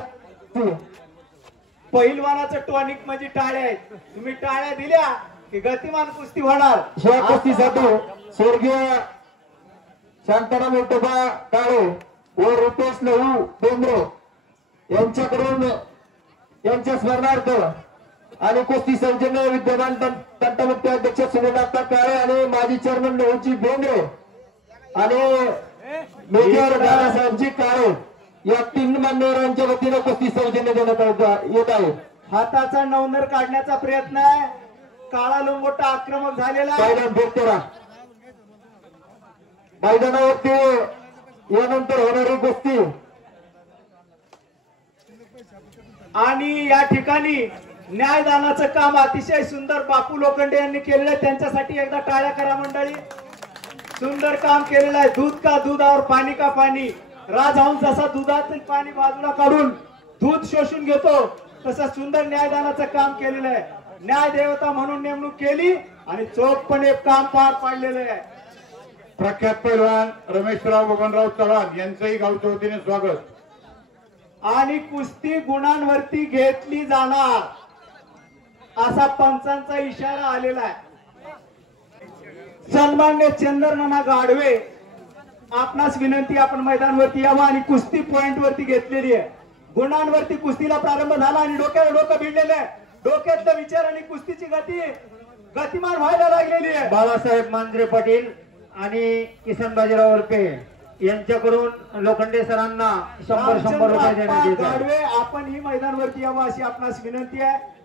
पहिलवानाचं टॉनिक म्हणजे टाळ्या आहेत। तुम्ही टाळ्या दिल्या की गतिमान कुस्ती होणार। या कुस्तीसाठी स्वर्गीय शांताराम विठोबा काळे व रुपेश लहू बेंद्रे यांच्याकडून यांच्या स्मरणार्थ आणि कुस्ती सौजन्य विद्यमान तंटमुक्ती अध्यक्ष सुनीलनाथ काळे आणि माजी चेअरमन लहूजी बेंद्रे आणि मेजर दादासाहेबजी काळे या 3 मान्यवरांच्या वतीने कुस्ती सौजन्य देण्यात येत आहे। हाताचा नवनर काढण्याचा प्रयत्न आहे। काळा लंगोटा आक्रमक झालेला आहे। मैदानावरती यानंतर होणारी कुस्ती आणि या ठिकाणी न्यायदानाचं काम अतिशय सुंदर बापू लोखंडे यांनी केलेलं आहे। त्यांच्यासाठी एकदा टाळ्या करा मंडळी। सुंदर काम केलेलं आहे। दूध का दूध और पाणी का पाणी, राजहंस जसा दुधातील पाणी बाजूला काढून दूध शोषून घेतो तसं सुंदर न्यायदानाचं काम केलेलं आहे। न्याय देवता म्हणून नेमणूक केली आणि चोखपणे काम पार पाडलेलं आहे। प्रख्यात पैलवान रमेशराव बबनराव चव्हाण यांचंही गावच्या वतीने स्वागत। आणि कुस्ती गुणांवरती घेतली जाणार असा पंचांचा इशारा आलेला आहे। सन्मान्य चंद्रनाना गाढवे, आपणास विनंती, आपण मैदानावरती यावं आणि कुस्ती पॉइंट वरती घेतलेली आहे। गुणांवरती कुस्तीला प्रारंभ झाला आणि डोक्यावर डोकं भिडलेलं आहे। डोक्यातला विचार आणि कुस्तीची गती गतिमान व्हायला लागलेली आहे। बाळासाहेब मांजरे पाटील आणि किसन बाजीराव उर्फे यांच्याकडून लोखंडे सरांना 100 रुपये देण्यात येत आहे। गाढवे, आपण ही मैदानावरती यावं अशी आपणास विनंती आहे।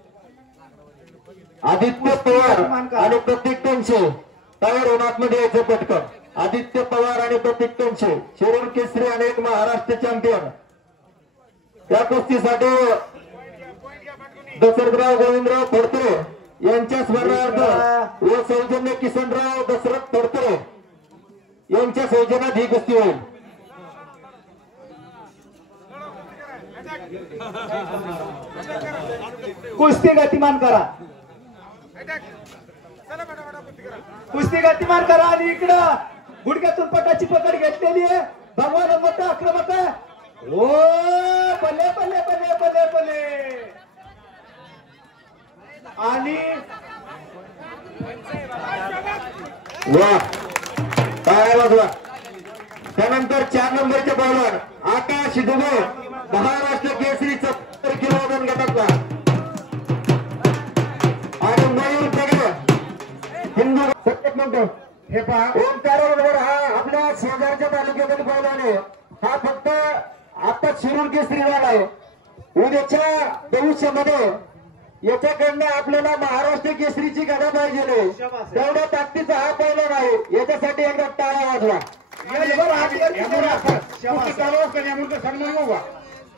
आदित्य पवार आणि प्रतीक टोनशे तयार होणार मध्ये याचं पटकन। आदित्य पवार आणि प्रतीक टोनशे शिरूर केसरी आणि एक महाराष्ट्र चॅम्पियन। या कुस्तीसाठी दशरथराव गोविंदराव खोडतरे यांच्या स्मरणार्थ व सौजन्य किसनराव दशरथ खोडतरे यांच्या सौजन्यात ही कुस्ती होईल। कुस्ती गतिमान करा, कुस्ती गतिमान करा। आणि इकडं गुडघ्यातून पटाची पकड घेतलेली आहे। भगवान मोठा आक्रमक आहे। ओ बल्ले बल्ले बल्ले बल्ले बल्ले। आणि वा टाळ्या वाजवा। त्यानंतर 4 नंबरचे बॉलर आकाश दुबे, महाराष्ट्र केसरी 70 किलो वजन गटातला, आणि मयूर पगडे हिंदू 70 मिनिटं। हे पहा, ओंकार बरोबर हा आपल्या शेजारच्या तालुक्यातील बॉलर आहे। हा फक्त आता शिरूर केसरी झालाय. उद्याच्या भविष्यामध्ये याच्याकडनं आपल्याला महाराष्ट्र केसरीची गदा पाहिजे. तेवढ्या ताकदीचा हा पहिला नाही. याच्यासाठी एकदा टाळ्या वाजवा.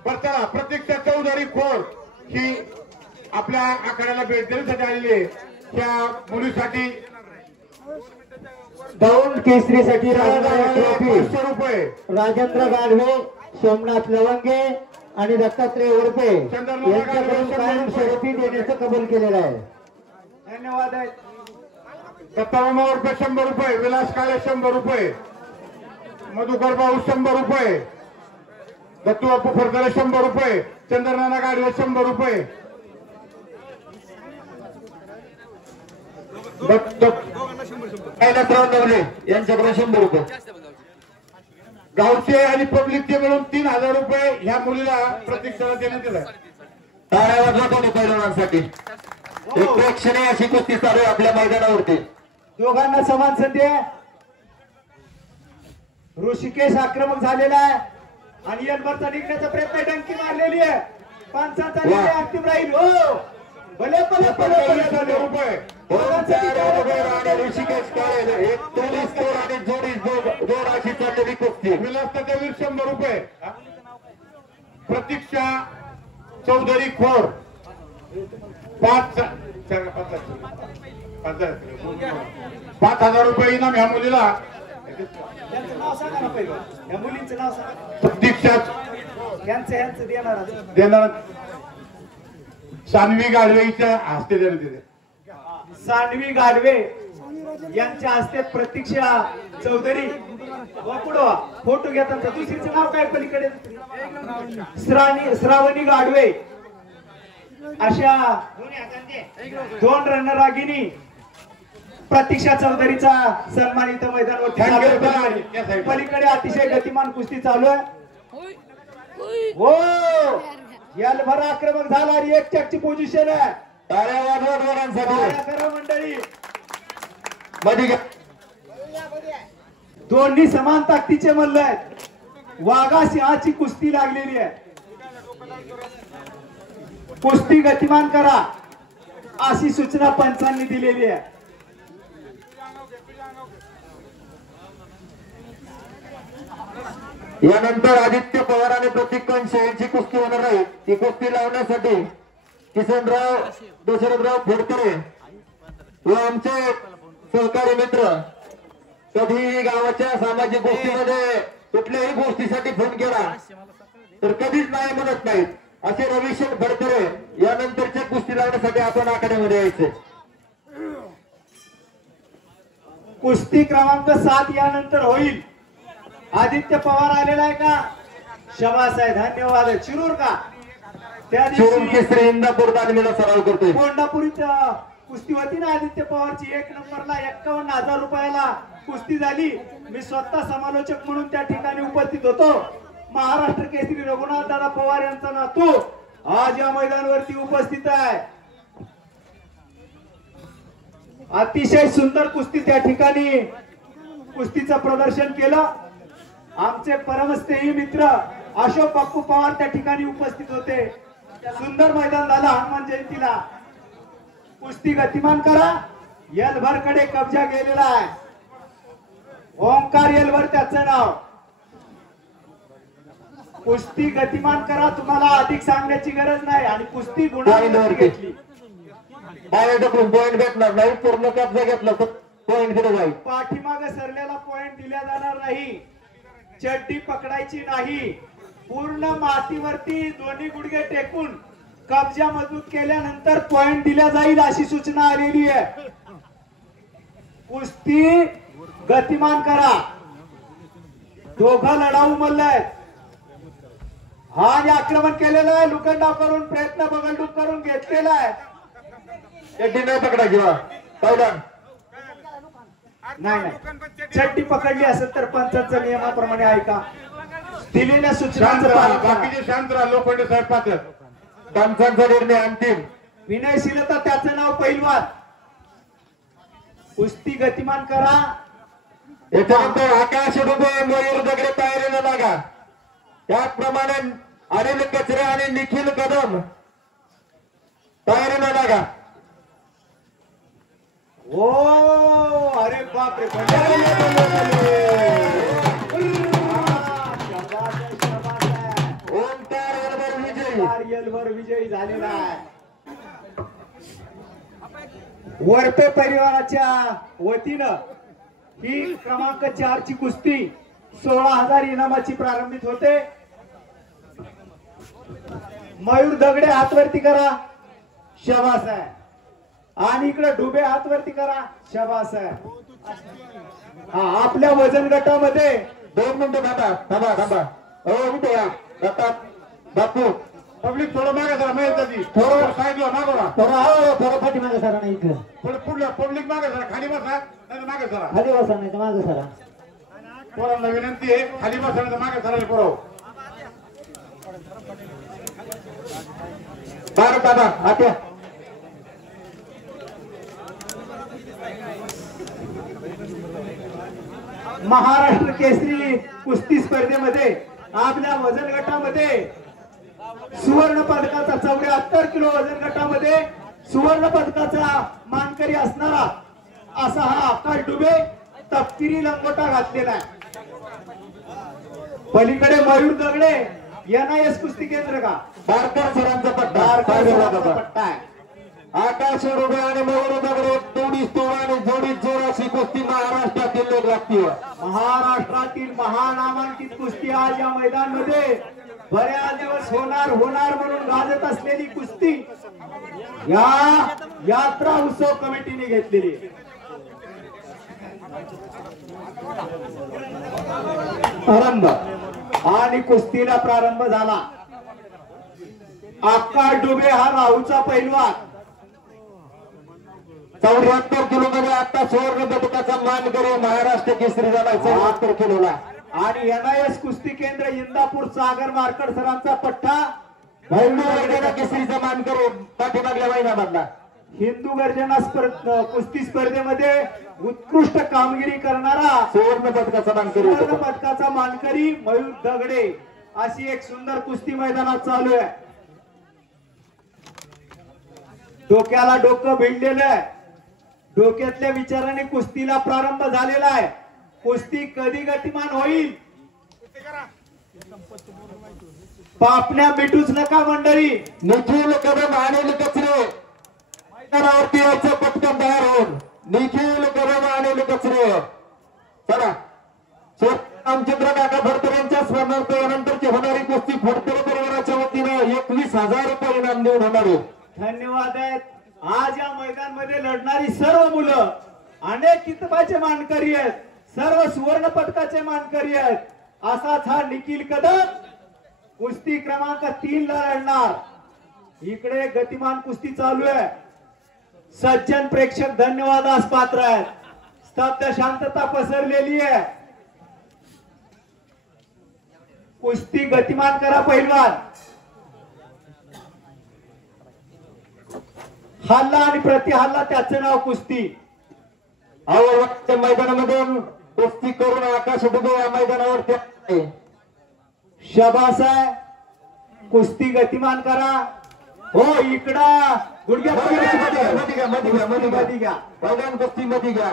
बरं चला, प्रत्यक्षा चौधरी खोर ही आपल्या आखाड्याला भेट देण्यासाठी आलेली आहे. त्या मुलीसाठी दौंड केसरीसाठी ट्रॉफी 500 रुपये. राजेंद्र गाढवे, सोमनाथ लवंगे आणि दत्तात्रय उर्फे यांच्याकडून कायमस्वरूपी देण्याचं कबूल केलेलं आहे. धन्यवाद आहे. दत्तामामा रुपये 100 रुपये. विलास काळे 100 रुपये. मधुकर भाऊ 100 रुपये. दत्तू बापू फरदारे 100 रुपये. चंद्रनाना गाडवे 100 रुपये. यांच्याकडे 100 रुपये. गावचे आणि पब्लिकचे मिळून 3000 रुपये ह्या मुलीला प्रतीक्षेला देण्यात येत आहे. टाळ्या वाजवा दोन्ही पैलवानांसाठी. एक प्रेक्षणीय अशी कुस्ती चालू आहे आपल्या मैदानावरती. दोघांना समान संधी आहे. ऋषिकेश आक्रमक झालेला आहे आणि एलबरचा निघण्याचा प्रयत्न, डंकी मारलेली आहे. पंचांचा निर्णय अंतिम राहील. हो भले भले भले 3000 रुपये. ऋषिकेश काळे एक पोलीस चोर आणि जोड अशी चाललेली कुस्ती. विलास तटवीर 100 रुपये. प्रतीक्षा चौधरी खोर 5,000 रुपये इनाम ह्या मुलीला. त्यांचं नाव सांगा ना पहिलं. या मुलींचं नाव सांगा. प्रतीक्षा यांचं देणार. देणार सान्वी गाडवेच्या हस्ते देण्यात येते. सान्वी गाडवे यांच्या हस्ते प्रतीक्षा चौधरी पुढं फोटो घेताना. दुसरीचं नाव काय पलीकडे? श्रावणी गाडवे. अशा 2 रणरागिणी प्रतीक्षा चौधरीचा सन्मान इथं मैदानावर. पलीकडे अतिशय गतिमान कुस्ती चालू आहे. हो यालभर आक्रमक झाला आणि 1 चकची पोझिशन आहे. टाळ्या वाजवा दोघांसाठी. करा मंडळी. मध्ये दोन्ही समान ताकदीचे मल्ल आहेत. वाघा सिंहाची कुस्ती लागलेली आहे. कुस्ती गतिमान करा अशी सूचना पंचांनी दिलेली आहे. यानंतर आदित्य पवार आणि प्रतीक कंश यांची कुस्ती होणार आहे. ती कुस्ती लावण्यासाठी किसनराव दशरथराव फोडकरे व आमचे सहकारी मित्र कधी गावाच्या सामाजिक गोष्टीमध्ये कुठल्याही गोष्टीसाठी फोन केला तर कधीच नाही म्हणत नाहीत असे रविशंकर फडकरे यानंतरच्या कुस्ती लावण्यासाठी आपण आखाड्यामध्ये यायचे. कुस्ती क्रमांक 7 यानंतर होईल. आदित्य पवार आलेला आहे का? शबास आहे. धन्यवाद. शिरूर का? त्या शिरूर दिवशी केसरी इंदापूर तालमीला सराव करतोय. कोंडापुरीत कुस्ती होती ना आदित्य पवारची. 1 नंबरला 51,000 रुपयाला कुस्ती झाली. मी स्वतः समालोचक म्हणून त्या ठिकाणी उपस्थित होतो. महाराष्ट्र केसरी रघुनाथ दादा पवार यांचा नातू आज या मैदानावरती उपस्थित आहे. अतिशय सुंदर कुस्ती त्या ठिकाणी कुस्तीचं प्रदर्शन केलं. आमचे परमस्नेही मित्र अशोक बाप्पू पवार त्या ठिकाणी उपस्थित होते. सुंदर मैदान झालं हनुमान जयंतीला. कुस्ती गतिमान करा. येलभरकडे कब्जा गेलेला आहे. ओंकार येलभर त्याचं नाव. कुस्ती गतिमान करा. तुम्हाला अधिक सांगण्याची गरज नाही आणि कुस्ती गुणांवर घेतली. पॉइंट भेटणार नाही. पूर्ण कब्जा घेतला तर पॉइंट दिला जाईल. पाठीमागे सरल्याला पॉइंट दिला जाणार नाही. चड्डी पकडायची नाही. पूर्ण मातीवरती दोन्ही गुडघे टेकून कब्जा मजबूत केल्यानंतर पॉइंट दिला जाईल अशी सूचना आलेली आहे. कुस्ती गतिमान करा. दोघं लढाऊ मल्ल आहेत. हा आणि आक्रमण केलेलं आहे. लुकंडाव करून प्रयत्न बगलडूक करून घेतलेला आहे. चड्डी नाही पकडायची बा पहिला. नाही चड्डी पकडली असेल तर पंचांच्या नियमाप्रमाणे ऐका. दिलेल्या सूचनांचं पालन करा. बाकीचे शांत राहा. लोखंडे साहेब पात्र. पंचांचा निर्णय अंतिम. विनयशीलता त्याचं नाव पैलवान. कुस्ती गतिमान करा. याच्यानंतर आकाश डुबे मयूर दगडे तयारीला लागा. त्याचप्रमाणे अनिल कचरे आणि निखिल कदम तयारीला लागा. ओ अरे बापरे ओंकार बरोबर विजयी. रिअलवर विजयी झालेला आहे. वरपे परिवाराच्या वतीनं ही क्रमांक 4 ची कुस्ती 16,000 इनामाची प्रारंभित होते. मयूर दगडे हातवरती करा, शाबास आहे. आणि इकडे डुबे हातवरती करा, शाबास आहे. हा आपल्या वजन गटामध्ये 2 मिनिटं थांबा. हो इथे या दत्ता बापू. पब्लिक थोडं मागे जरा महेशदाजी थोडं साईडला मागवला. थोडं पाठीमागे सरा नाही इथं. थोडं पुढलं पब्लिक मागे जरा खाली बसा नाही तर मागे जरा. खाली बसा नाही तर मागे सरा. पोरांना विनंती आहे खाली बसा नाही तर मागे सरायला पोराव. बारा दादा आता महाराष्ट्र केसरी कुस्ती स्पर्धेमध्ये आपल्या वजन गटामध्ये सुवर्ण पदकाचा 74 किलो वजन गटामध्ये सुवर्ण पदकाचा मानकरी असणारा असा हा आकाश डुबे तपकिरी लंगोटा घातलेला आहे. पलीकडे मयूर दगडे NIS कुस्ती केंद्र का बारकर सरांचा पट्टा आहे. आकाश रुबे आणि मयूर दगडे तोडीस तोड आणि जोडीत जोड अशी कुस्ती महाराष्ट्रातील लोक लागतील. महाराष्ट्रातील महानामांकित कुस्ती आज या मैदानामध्ये बऱ्याच दिवस होणार म्हणून गाजत असलेली कुस्ती या यात्रा उत्सव कमिटीने घेतलेली. प्रारंभ आणि कुस्तीला प्रारंभ झाला. आकाश डुबे हा राहूचा पैलवान 74 किलो मध्ये आता सुवर्ण पदकाचा मानकरी महाराष्ट्र केसरी झाला 74 किलोला. आणि NIS कुस्ती केंद्र इंदापूर सागर मार्कड सरांचा पट्टा केसरीचा मानकरी पाठीमागल्या महिन्यामधला. हिंदू गर्जना कुस्ती स्पर्धेमध्ये उत्कृष्ट कामगिरी करणारा सुवर्ण पदकाचा मानकरी सुवर्ण पदकाचा मानकरी मयूर दगडे अशी एक सुंदर कुस्ती मैदानात चालू आहे. डोक्याला डोकं भिडलेलं आहे. डोक्यातल्या विचाराने कुस्तीला प्रारंभ झालेला आहे. कुस्ती कधी गतिमान होईल पापण्या मिटूच नका मंडळी. निखिल कदम अनिल कचरे मैदानावरती यायचं पटकन तयार होऊन. निखिल कदम अनिल कचरे चला. रामचंद्र काका फडतर यांच्या स्मरणार्थ यानंतरची होणारी कुस्ती फडतर परिवाराच्या वतीनं 21,000 रुपये इनाम देऊन होणार आहे. धन्यवाद आहेत. आज या मैदानामध्ये लढणारी सर्व मुलं अनेक किताबाचे मानकरी आहेत, सर्व सुवर्ण पदकाचे मानकरी आहेत. असाच हा निखिल कदम कुस्ती क्रमांक 3 ला लढणार. इकडे गतिमान कुस्ती चालू आहे. सज्जन प्रेक्षक धन्यवादास पात्र आहेत. स्तब्ध शांतता पसरलेली आहे. कुस्ती गतिमान करा पहिलवान. हल्ला आणि प्रतिहल्ला त्याचं नाव कुस्ती. आवडत्या मैदानामधून कुस्ती करून आकाश डुबे या मैदानावर शाबास आहे. कुस्ती गतिमान करा. हो इकडा गुडघ्या मध्ये घ्या. मैदान कुस्ती मध्ये घ्या.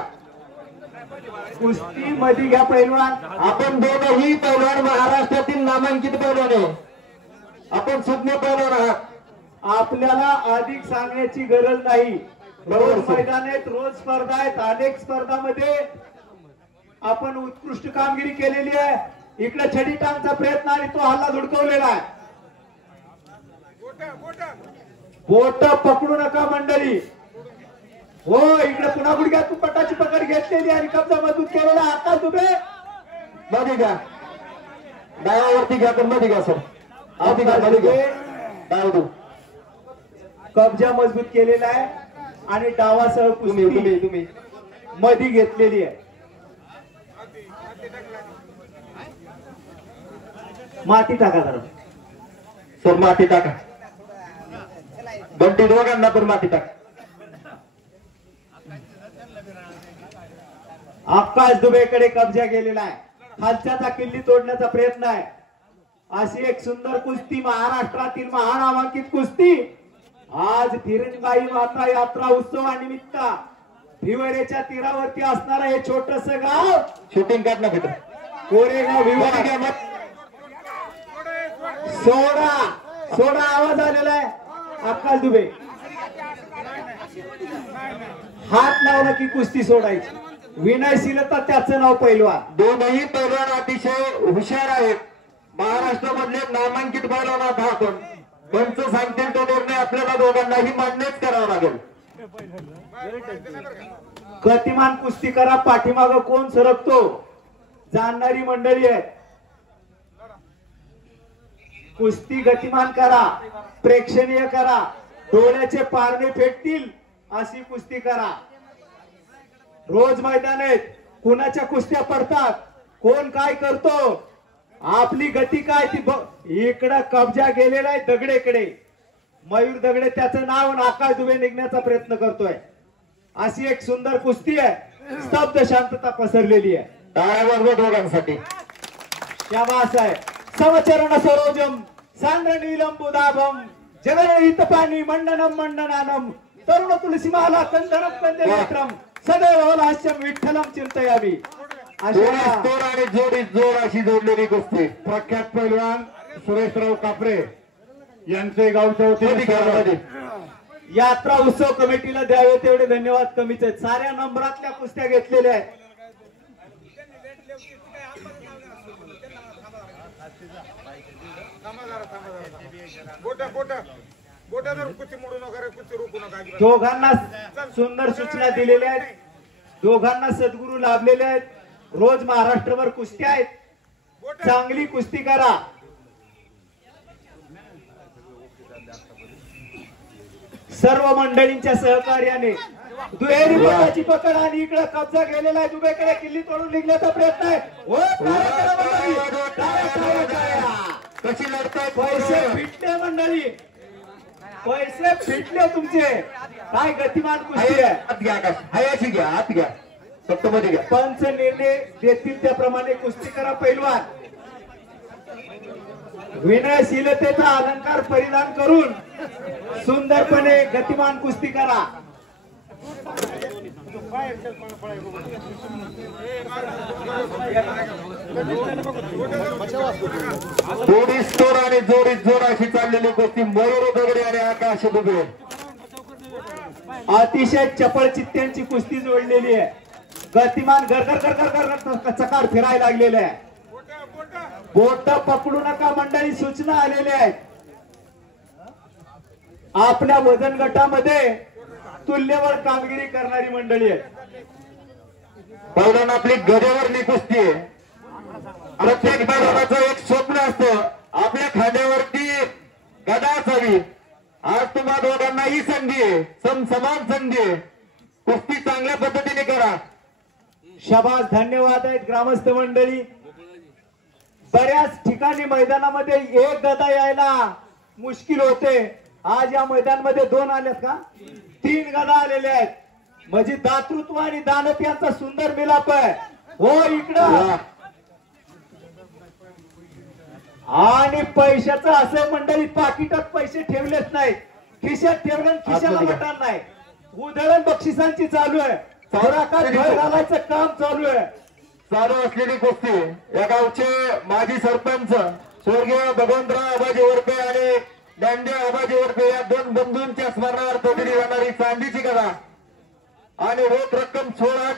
कुस्ती मध्ये घ्या पहिलवान. आपण दोघंही पैलवान महाराष्ट्रातील नामांकित पैलवान आहे. आपण सुज्ञ पैलवान आहात. आपल्याला अधिक सांगण्याची गरज नाही. रोज मैदान आहेत, रोज स्पर्धा आहेत. अनेक स्पर्धामध्ये आपण उत्कृष्ट कामगिरी केलेली आहे. इकडे छडी टांगचा प्रयत्न आणि तो हल्ला धुडकवलेला आहे. बोट पकडू नका मंडळी. हो इकडे पुन्हा गुडघ्यातून पटाची पकड घेतलेली आणि कब्जा मजबूत केलेला. आकाश डुबे मध्ये घ्या. डावावरती घ्या पण मध्ये घ्या सर. आधी घ्या मध्ये घ्या. डाव कब्जा मजबूत केलेला आहे आणि डावासह कुस्ती मध्ये घेतलेली आहे. माती टाका जरा सर. माती टाका. बंटी दोघांना पण माती टाका. आकाश दुबेकडे कब्जा केलेला आहे. खालच्याचा किल्ली तोडण्याचा प्रयत्न आहे. अशी एक सुंदर कुस्ती, महाराष्ट्रातील महानामांकित कुस्ती आज फिरंगाई माता यात्रा उत्सवानिमित्त भिवरेच्या तीरावरती असणारं हे छोटस गाव शूटिंग करणार कुठं कोरेगाव भिवरे. सोडा आवाज आलेला आहे. आकाश दुबे हात लावला की कुस्ती सोडायची. विनय शिलता त्याचं नाव पैलवान. दोनही पैलवान अतिशय हुशार आहेत. महाराष्ट्रामधले नामांकित पैलवान आहात आपण. पंच सांगतील तो निर्णय आपल्याला दोघांनाही मान्यच करावा लागेल. गतिमान कुस्ती करा. पाठीमाग कोण सरकतो जाणणारी मंडळी आहेत. कुस्ती गतिमान करा, प्रेक्षणीय करा, डोळ्याचे पारणे फेटतील अशी कुस्ती करा. रोज मैदान आहेत, कुणाच्या कुस्त्या पडतात, कोण काय करतो, आपली गती काय ती इकडं कब्जा गेलेला आहे दगडेकडे. मयूर दगडे त्याचं नाव आणि आकाश दुबे निघण्याचा प्रयत्न करतोय. अशी एक सुंदर कुस्ती आहे. स्तब्ध शांतता पसरलेली आहे. टाळ्या दोघांसाठी. शाबास आहे. समचरण सरोजम सांद्र नीलम बुधाभम जगरहित पाणी मंडनम मंडनानम तरुण तुलसीमाला कंदरम कंदनेत्रम सदैव हास्यम विठ्ठलम चिंतयामी. तोड आणि जोडी जोड अशी जोडलेली कुस्ती. प्रख्यात पैलवान सुरेशराव कापरे यांचे गावच्या वतीने यात्रा उत्सव कमिटीला द्यावे तेवढे धन्यवाद कमीच आहेत. साऱ्या नंबरातल्या कुस्त्या घेतलेल्या आहेत. दोघांना सुंदर सूचना दिलेल्या आहेत. दोघांना सद्गुरू लाभलेले आहेत. रोज महाराष्ट्रभर कुस्त्या आहेत. चांगली कुस्ती करा. सर्व मंडळींच्या सहकार्याने दुहेरी बोटाची पकड आणि इकडे कब्जा गेलेला आहे. दुबेकडे किल्ली तोडून निघण्याचा प्रयत्न आहे. कशी लढताय पैसे फिटले मंडळी, पैसे फिटले तुमचे. काय गतिमान कुस्ती आहे. हात घ्या आकाश. हायाशी घ्या. हात घ्या. फक्त मध्ये घ्या. पंच निर्णय देतील त्याप्रमाणे कुस्ती करा. पैलवान विनयशीलतेचा अलंकार परिधान करून सुंदरपणे गतिमान कुस्ती करा. जोडी स्टोर आणि जोडी जोड अशी चाललेली कुस्ती. मयूर दगडे आणि आकाश दुबे. अतिशय चपळ चित्त्यांची कुस्ती जोडलेली आहे. गतिमान गरगर गरगर चकार फिरायला लागलेले आहे. बोट पकडू नका मंडळी सूचना आलेल्या आहेत. आपल्या वजन गटामध्ये तुल्यबळ कामगिरी करणारी मंडळी आहे. पैलवान आपली गदेवरली कुस्ती आहे. प्रत्येक पैलवानाचं एक स्वप्न असतं आपल्या खांद्यावरती गदा असावी. आज तुम्हा दोघांनाही संधी आहे. समान संधी आहे. कुस्ती चांगल्या पद्धतीने करा. शाबास. धन्यवाद आहेत ग्रामस्थ मंडळी. बऱ्याच ठिकाणी मैदानामध्ये एक गदा यायला मुश्किल होते. आज या मैदानामध्ये 2 आल्यात का 3 गदा आलेल्या आहेत. म्हणजे दातृत्व आणि दानत यांचा सुंदर मिलाप आहे. हो इकडं आणि पैशाचं असं मंडळी पाकिटात पैसे ठेवलेच नाहीत. खिशात ठेवलं खिशाला मटण नाही. उधळण बक्षिसांची चालू आहे. घराकात घर घालायचं काम चालू आहे. चालू असलेली कुस्ती या गावचे माजी सरपंच स्वर्गीय भगवंतराव आबाजी वरपे आणि दांडे आबाजी वरपे या 2 बंधूंच्या स्मरणार्थ दिली जाणारी चांदीची गदा आणि रोख रक्कम 16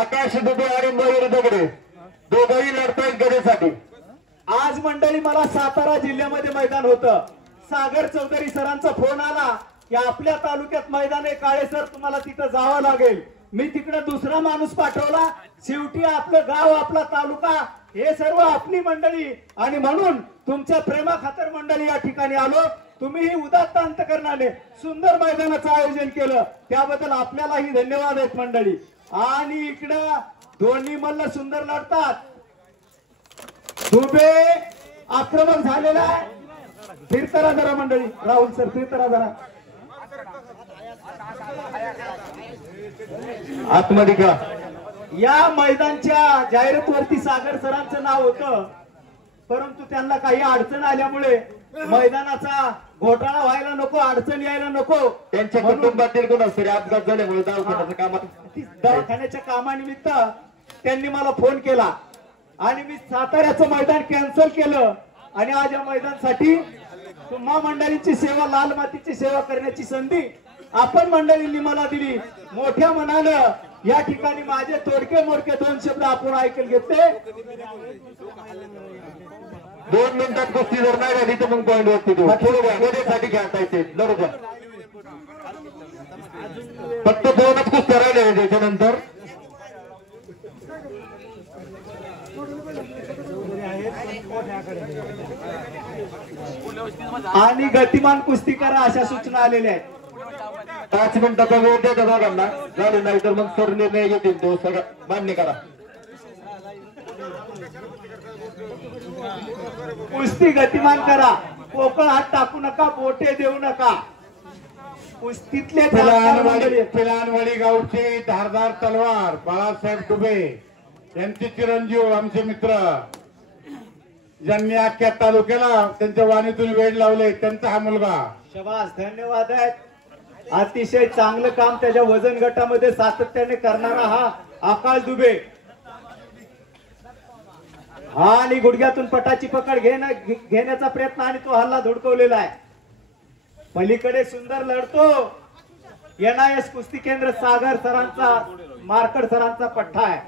आकाश दुबे आणि मयूर दगडे दोघंही लढतायत गदेसाठी. आज मंडळी मला सातारा जिल्ह्यामध्ये मैदान होतं. सागर चौधरी सरांचा फोन आला की आपल्या तालुक्यात मैदान आहे काळे सर, तुम्हाला तिथं जावं लागेल. मी तिकडे दुसरा माणूस पाठवला. शेवटी आपलं गाव आपला तालुका हे सर्व आपली मंडळी आणि म्हणून तुमच्या प्रेमाखातर मंडळी या ठिकाणी आलो. तुम्ही उदात्त अंतकरणाने सुंदर मैदानाचं आयोजन केलं त्याबद्दल आपल्यालाही धन्यवाद आहेत मंडळी. आणि इकडं दोन्ही मल्ल सुंदर लढतात. दुबे आक्रमक झालेला आहे. फिरतरा जरा मंडळी. राहुल सर फिरतरा जरा आतमध्ये का. या मैदानच्या जाहिरातीवरती सागर सरांचं नाव होतं परंतु त्यांना काही अडचण आल्यामुळे मैदानाचा घोटाळा व्हायला नको, अडचण यायला नको, त्यांच्या म्हणून कुटुंबातील कोण तरी अपघात झाल्यामुळे दवाखान्याच्या कामात दवाखान्याच्या कामानिमित्त त्यांनी मला फोन केला आणि मी साताऱ्याचं मैदान कॅन्सल केलं आणि आज या मैदानासाठी तुम्हा मंडळींची सेवा, लाल मातीची सेवा करण्याची संधी आपण मंडळींनी मला दिली. मोठ्या मनानं या ठिकाणी माझे तोडके मोडके 2 शब्द आपण ऐकून घेतले. 2 मिनिटात कुस्ती जर नाही झाली तर मग पॉईंट वरती देऊ. मध्ये खेळता येते बरोबर. फक्त 2च कुस्त्या राहिल्या त्याच्यानंतर. आणि गतिमान कुस्ती करा अशा सूचना आलेल्या आहेत. 5 मिनिटाचा वेळ द्या त्या दोघांना. झाले नाही तर मग सर निर्णय घेतील, तो सगळं मान्य करा. कुस्ती गतिमान करा. पोकळ हात टाकू नका, बोटे देऊ नका. कुस्तीतले पिलानवाडी गावचे धारदार तलवार बाळासाहेब डुबे यांचे चिरंजीव, आमचे मित्र, ज्यांनी अख्ख्या तालुक्याला त्यांच्या वाणीतून वेळ लावले, त्यांचा हा मुलगा. शबास, धन्यवाद आहेत. अतिशय चांगलं काम त्याच्या वजन गटामध्ये सातत्याने करणारा हा आकाश दुबे. हा आणि गुडघ्यातून पटाची पकड घेण्याचा प्रयत्न आणि तो हल्ला धुडकवलेला आहे. पलीकडे सुंदर लढतो NIS कुस्ती केंद्र सागर सरांचा, मार्कड सरांचा पठ्ठा आहे.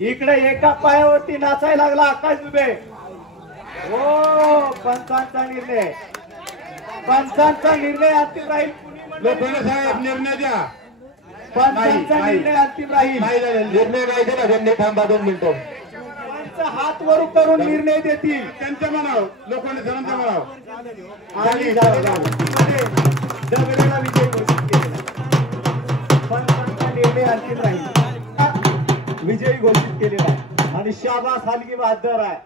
इकडे एका पायावरती नाचायला लागला आकाश दुबे. हो, पंचांचा निर्णय, पंचांचा निर्णय अंतिम राहील. लोखंडे साहेब निर्णय द्या. पंचांचा निर्णय अंतिम राहील. निर्णय नाही दिला त्यांनी. थांबा 2 मिनिटं. पंच हात वर करून निर्णय देतील. त्यांच्या मनाव, लोखंडे सरांच्या मनाव. आणि दगडेला विजय घोषित केला. पंचांचा निर्णय अंतिम राहील, विजयी घोषित केलेला आहे आणि शाबास हलगी बहादर आहे.